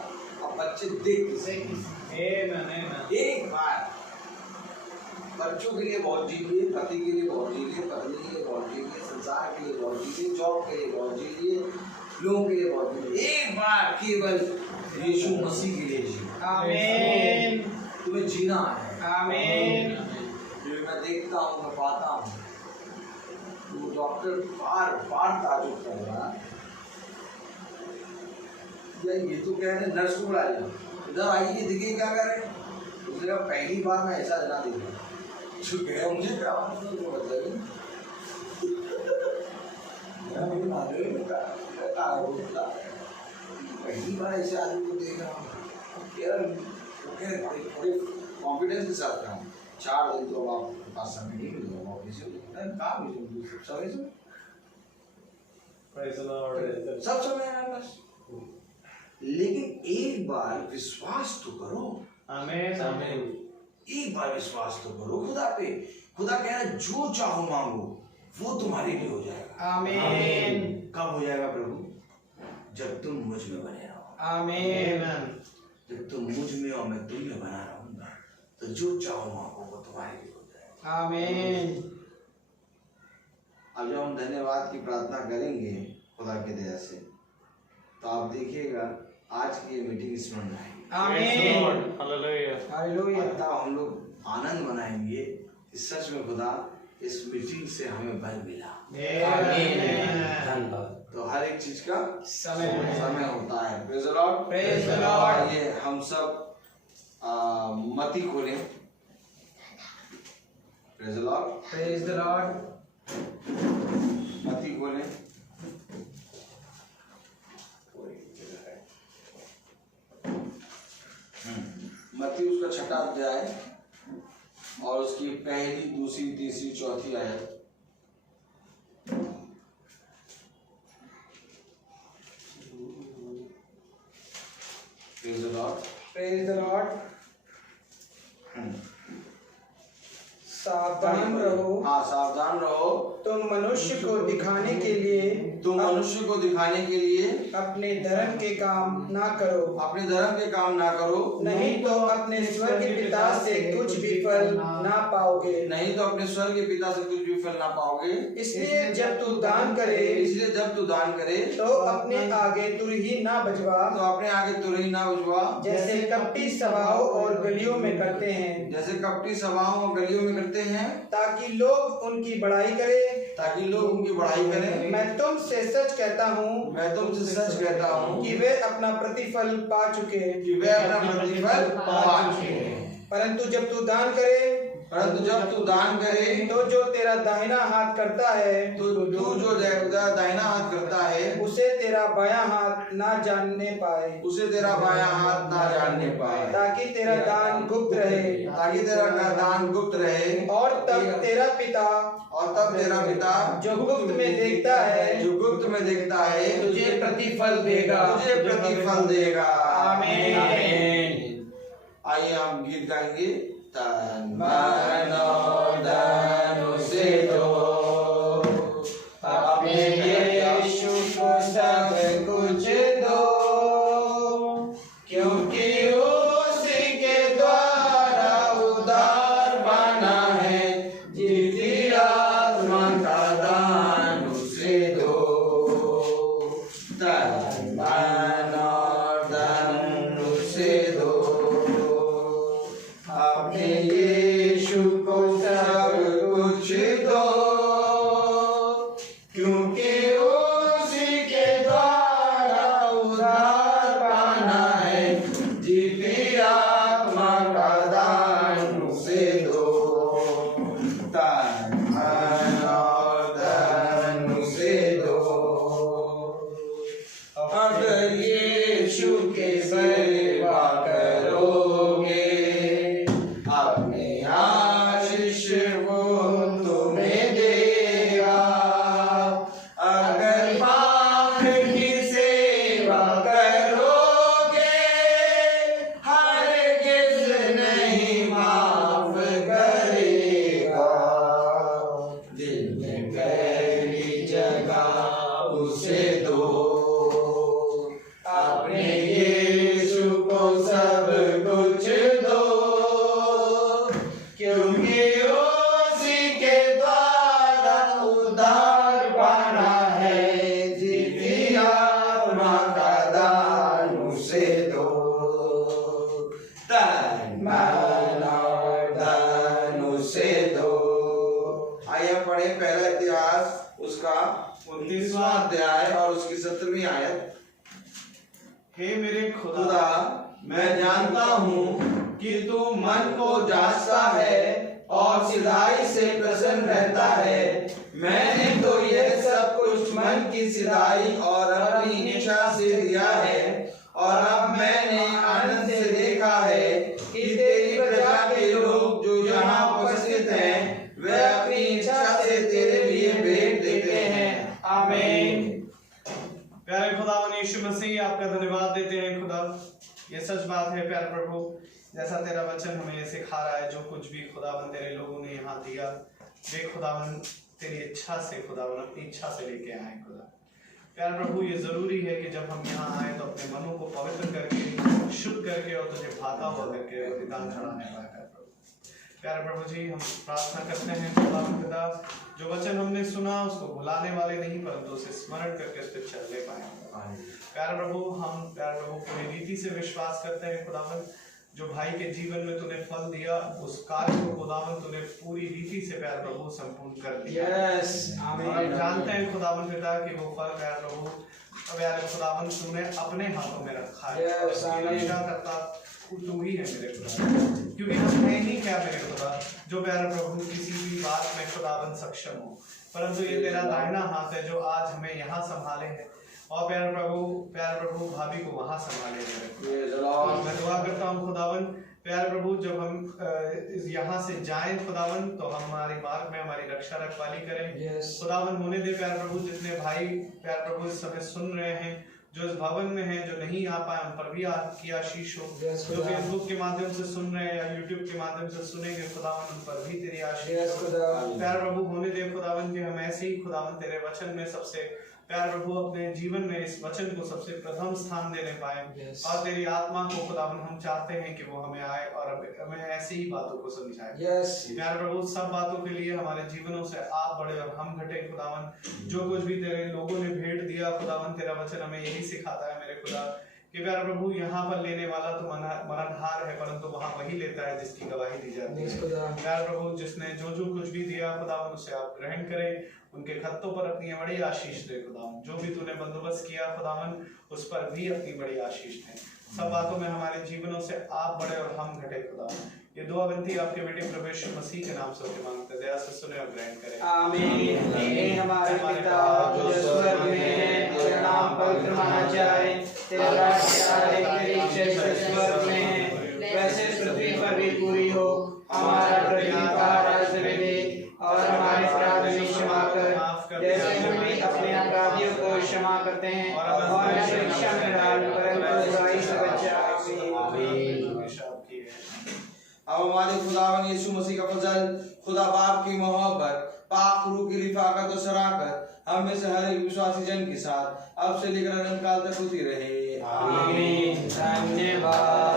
अब बच्चे देख के सीखेंगे। Amen, amen. एक बार बच्चों के लिए बहुत जीलिए, पति के लिए बहुत जीलिए, पत्नी के लिए बहुत जीलिए, संसार के लिए बहुत जीलिए, जॉब के लिए बहुत जीलिए, लोगों के लिए बहुत जीलिए। एक बार केवल यीशु मसीह के लिए जियो। आमीन। तुम्हें जीना है। आमीन। जो मैं देखता हूँ, मैं पाता हूँ, वो डॉक्टर बार बार ताजुब कर रहा है, ये तो कह रहे नर्स को बुला लिया, इधर आइए देखिए क्या कर रहे हैं। उसने कहा पहली बार मैं ऐसा जना देखा, जो गया मुझे क्या मतलब पहली बार ऐसे आदमी को देख रहा हूँ, थोड़े कॉन्फिडेंस के साथ कहा 4 दिन तो आपके पास समय नहीं मिलेगा ऑफिस में, काम समय से Praise the Lord. सब समय है आपके पास, लेकिन एक बार विश्वास तो करो। Amen, amen. एक बार विश्वास तो करो खुदा पे। खुदा कह रहा है जो चाहो मांगो वो तुम्हारे लिए हो जाएगा। आमीन। कब हो जाएगा प्रभु? जब तुम मुझ में बने रहो। आमीन। जब तुम मुझ में और मैं तुम में बना रहूंगा तो जो चाहो मांगो वो तुम्हारे लिए हो जाएगा। आमीन। अब जब हम धन्यवाद की प्रार्थना करेंगे खुदा की दया से, तो आप देखिएगा आज की ये मीटिंग स्मरण आएगी। Praise the आमीन। Lord. Hallelujah. हालेलुया। अतः हम लोग आनंद मनाएंगे कि सच में खुदा इस मीटिंग से हमें बल मिला। Amen. तो हर एक चीज का समय समय होता है। Praise the Lord. Praise the Lord. ये हम सब मती खोलें। Praise the Lord. Praise the Lord. मती खोलें। मती उसका 6ठा अध्याय और उसकी पहली, दूसरी, तीसरी, चौथी आयत। Praise the Lord. Praise the Lord. सावधान रहो, हाँ, सावधान रहो। तुम मनुष्य को दिखाने के लिए तुम मनुष्य को दिखाने के लिए अपने धर्म के काम ना करो, अपने धर्म के काम ना करो, नहीं तो अपने स्वर्गीय पिता से कुछ भी फल ना पाओगे। नहीं तो अपने स्वर्गीय पिता से कुछ भी फल ना पाओगे। इसलिए जब तू दान करे इसलिए जब तू दान करे तो अपने आगे तुरही ना बजवा, तो अपने आगे तुरही ना बुझवा, जैसे कपटी सभाओं और गलियों में करते हैं, जैसे कपटी सभाओं और गलियों में करते हैं, ताकि लोग उनकी बड़ाई करें। ताकि लोग उनकी बड़ाई करें। मैं तुमसे सच कहता हूँ मैं तुमसे सच कहता हूँ कि वे अपना प्रतिफल पा चुके। कि वे अपना प्रतिफल पा चुके हैं। परंतु जब तू दान करे परंतु जब तू दान करे तो जो तेरा दाहिना हाथ करता है तो तू जो दाहिना हाथ करता है उसे तेरा बायां हाथ ना जानने पाए, उसे तेरा बायां हाथ ना जानने पाए, ताकि तेरा दान गुप्त रहे, ताकि तेरा दान गुप्त रहे। और तब तेरा पिता जो गुप्त में देखता है तुझे प्रतिफल देगा। आमीन। आइए हम गीत गाएंगे। तन मन और धन उसे दो, अपने यीशु को सब कुछ दो, क्योंकि उसी के द्वारा उद्धार बना है, जिसकी आत्मा का दान उसे दो। तन मन और धन उसे दो, अपने यीशु को सब कुछ दो, क्योंकि उसी के द्वारा उद्धार पाना है, जिसकी आत्मा का दान उसे दो। तन मन और धन उसे दो, अगर यीशु के सेवा करोगे, अपने आशीष वो तुम्हें देगा। अगर पाप की सेवा करोगे, हरगिज़ नहीं माफ करेगा। दिल में पहली जगह उसे दो, अपने यीशु को सब कुछ दो, क्योंकि उसी के द्वारा उद्धार बना है, जिसकी आत्मा का दान उसे दो। तन मन और धन उसे दो। आइए पढ़े पहला इतिहास उसका 29वां अध्याय और उसकी 17वीं आयत। हे मेरे खुदा, खुदा, मैं जानता हूँ कि तू मन को जांचता है और सिधाई से प्रसन्न रहता है। मैंने तो यह सब कुछ मन की सिधाई और अपनी इच्छा से दिया है, और अब मैंने आनंद से देखा है कि तेरी प्रजा के लोग जो यहाँ उपस्थित हैं, वे अपनी इच्छा से तेरे लिए भेंट देते हैं। आमीन। प्यारे खुदावन यीशु मसीह, आपका धन्यवाद देते हैं खुदा। ये सच बात है प्यारे प्रभु, जैसा तेरा वचन हमें ये सिखा रहा है, जो कुछ भी खुदावन तेरे लोगों ने यहाँ दिया, वे खुदावन तेरी इच्छा से खुदावन अपनी इच्छा से लेके आए खुदा। प्यारे प्रभु, ये जरूरी है कि जब हम यहाँ आए तो अपने मनों को पवित्र करके, शुद्ध करके और तुझे भाता हुआ करके बलिदान चढ़ाने पाए। प्यारे प्रभु जी, हम प्रार्थना करते हैं खुदावन पिता, जो वचन हमने सुना उसको भुलाने वाले नहीं, परंतु उसे स्मरण करके उस पर चलने पाए। प्यारे प्रभु, हम प्यारे प्रभु पूरी रीति से विश्वास करते हैं खुदावन, जो भाई के जीवन में तूने फल दिया, उस कार्य को खुदावन तूने पूरी रीति से प्यारे प्रभु संपूर्ण कर दिया। हम जानते हैं खुदावन पिता कि वो फल प्यारे प्रभु प्यारे खुदावन तूने अपने हाथों में रखा है। रक्षा करता तू ही है मेरे खुदा, क्योंकि हम है ही क्या मेरे खुदा जो प्यारे प्रभु किसी भी बात में खुदावन सक्षम हो, परंतु ये तेरा दाहिना हाथ है जो आज हमें यहाँ संभाले है, और प्यारे प्रभु भाभी को वहाँ संभाले है। मैं दुआ करता हूँ खुदावन प्यारे प्रभु, जब हम यहाँ से जाएं खुदावन, तो हमारे मार्ग में हमारी रक्षा रखवाली करें खुदावन। होने दे प्यारे प्रभु, जितने भाई प्यारे प्रभु इस समय सुन रहे हैं, जो इस भवन में हैं, जो नहीं आ पाए, उन पर भी आपकी आशीष हो। जो फेसबुक के माध्यम से सुन रहे हैं या यूट्यूब के माध्यम से सुनेंगे खुदावन, उन पर भी तेरी आशीष हो। प्यारे प्रभु, होने दे खुदावन कि हम ऐसे ही खुदावन तेरे वचन में सबसे प्यारे प्रभु अपने जीवन में इस वचन को सबसे प्रथम स्थान देने पाए, और तेरी आत्मा को खुदावन हम चाहते हैं कि वो हमें आए और हमें ऐसी ही बातों को समझाए। प्यारे प्रभु, सब बातों के लिए हमारे जीवनों से आप बड़े और हम घटे खुदावन। जो कुछ भी तेरे लोगों ने भेंट दिया खुदावन, तेरा वचन हमें यही सिखाता है मेरे खुदा कि प्यारे प्रभु, यहाँ पर लेने वाला तो मरणहार है, परंतु वहाँ वही लेता है जिसकी गवाही दी जाती है। प्यारे प्रभु, जिसने जो कुछ भी दिया खुदावन, उसे आप ग्रहण करें, उनके खत्तों पर अपनी बड़ी आशीष दे खुदावन। जो भी तूने बंदोबस्त किया खुदावन, उस पर भी अपनी बड़ी आशीष दे सब बातों में हमारे जीवनों से आप बढ़े और हम घटे खुदा। ये दुआ विनती आपके बेटे प्रभु यीशु मसीह के नाम से होकर मांगते हैं, दया से सुने और ग्रहण करें। आमीन। हे हमारे पिता जो स्वर्ग में है, तेरा नाम पवित्र माना जाए, तेरा राज्य आए, तेरी इच्छा स्वर्ग में है वैसे पृथ्वी पर भी पूरी हो। हमारा प्रतिदिन का आहार दे और हमारे अपराध भी क्षमा कर, जैसे हम भी अपने अपराधियों को क्षमा करते हैं, और हमें परीक्षा में डाल परंतु बुराई से बचा। अब हमारे खुदावन यीशु मसीह का फजल, खुदा बाप की मोहब्बत, पाक रूह की रिफाकत और शराकत हम में से हर एक विश्वासी जन के साथ अब से लेकर अनंत काल तक होती रहे। आमीन। धन्यवाद।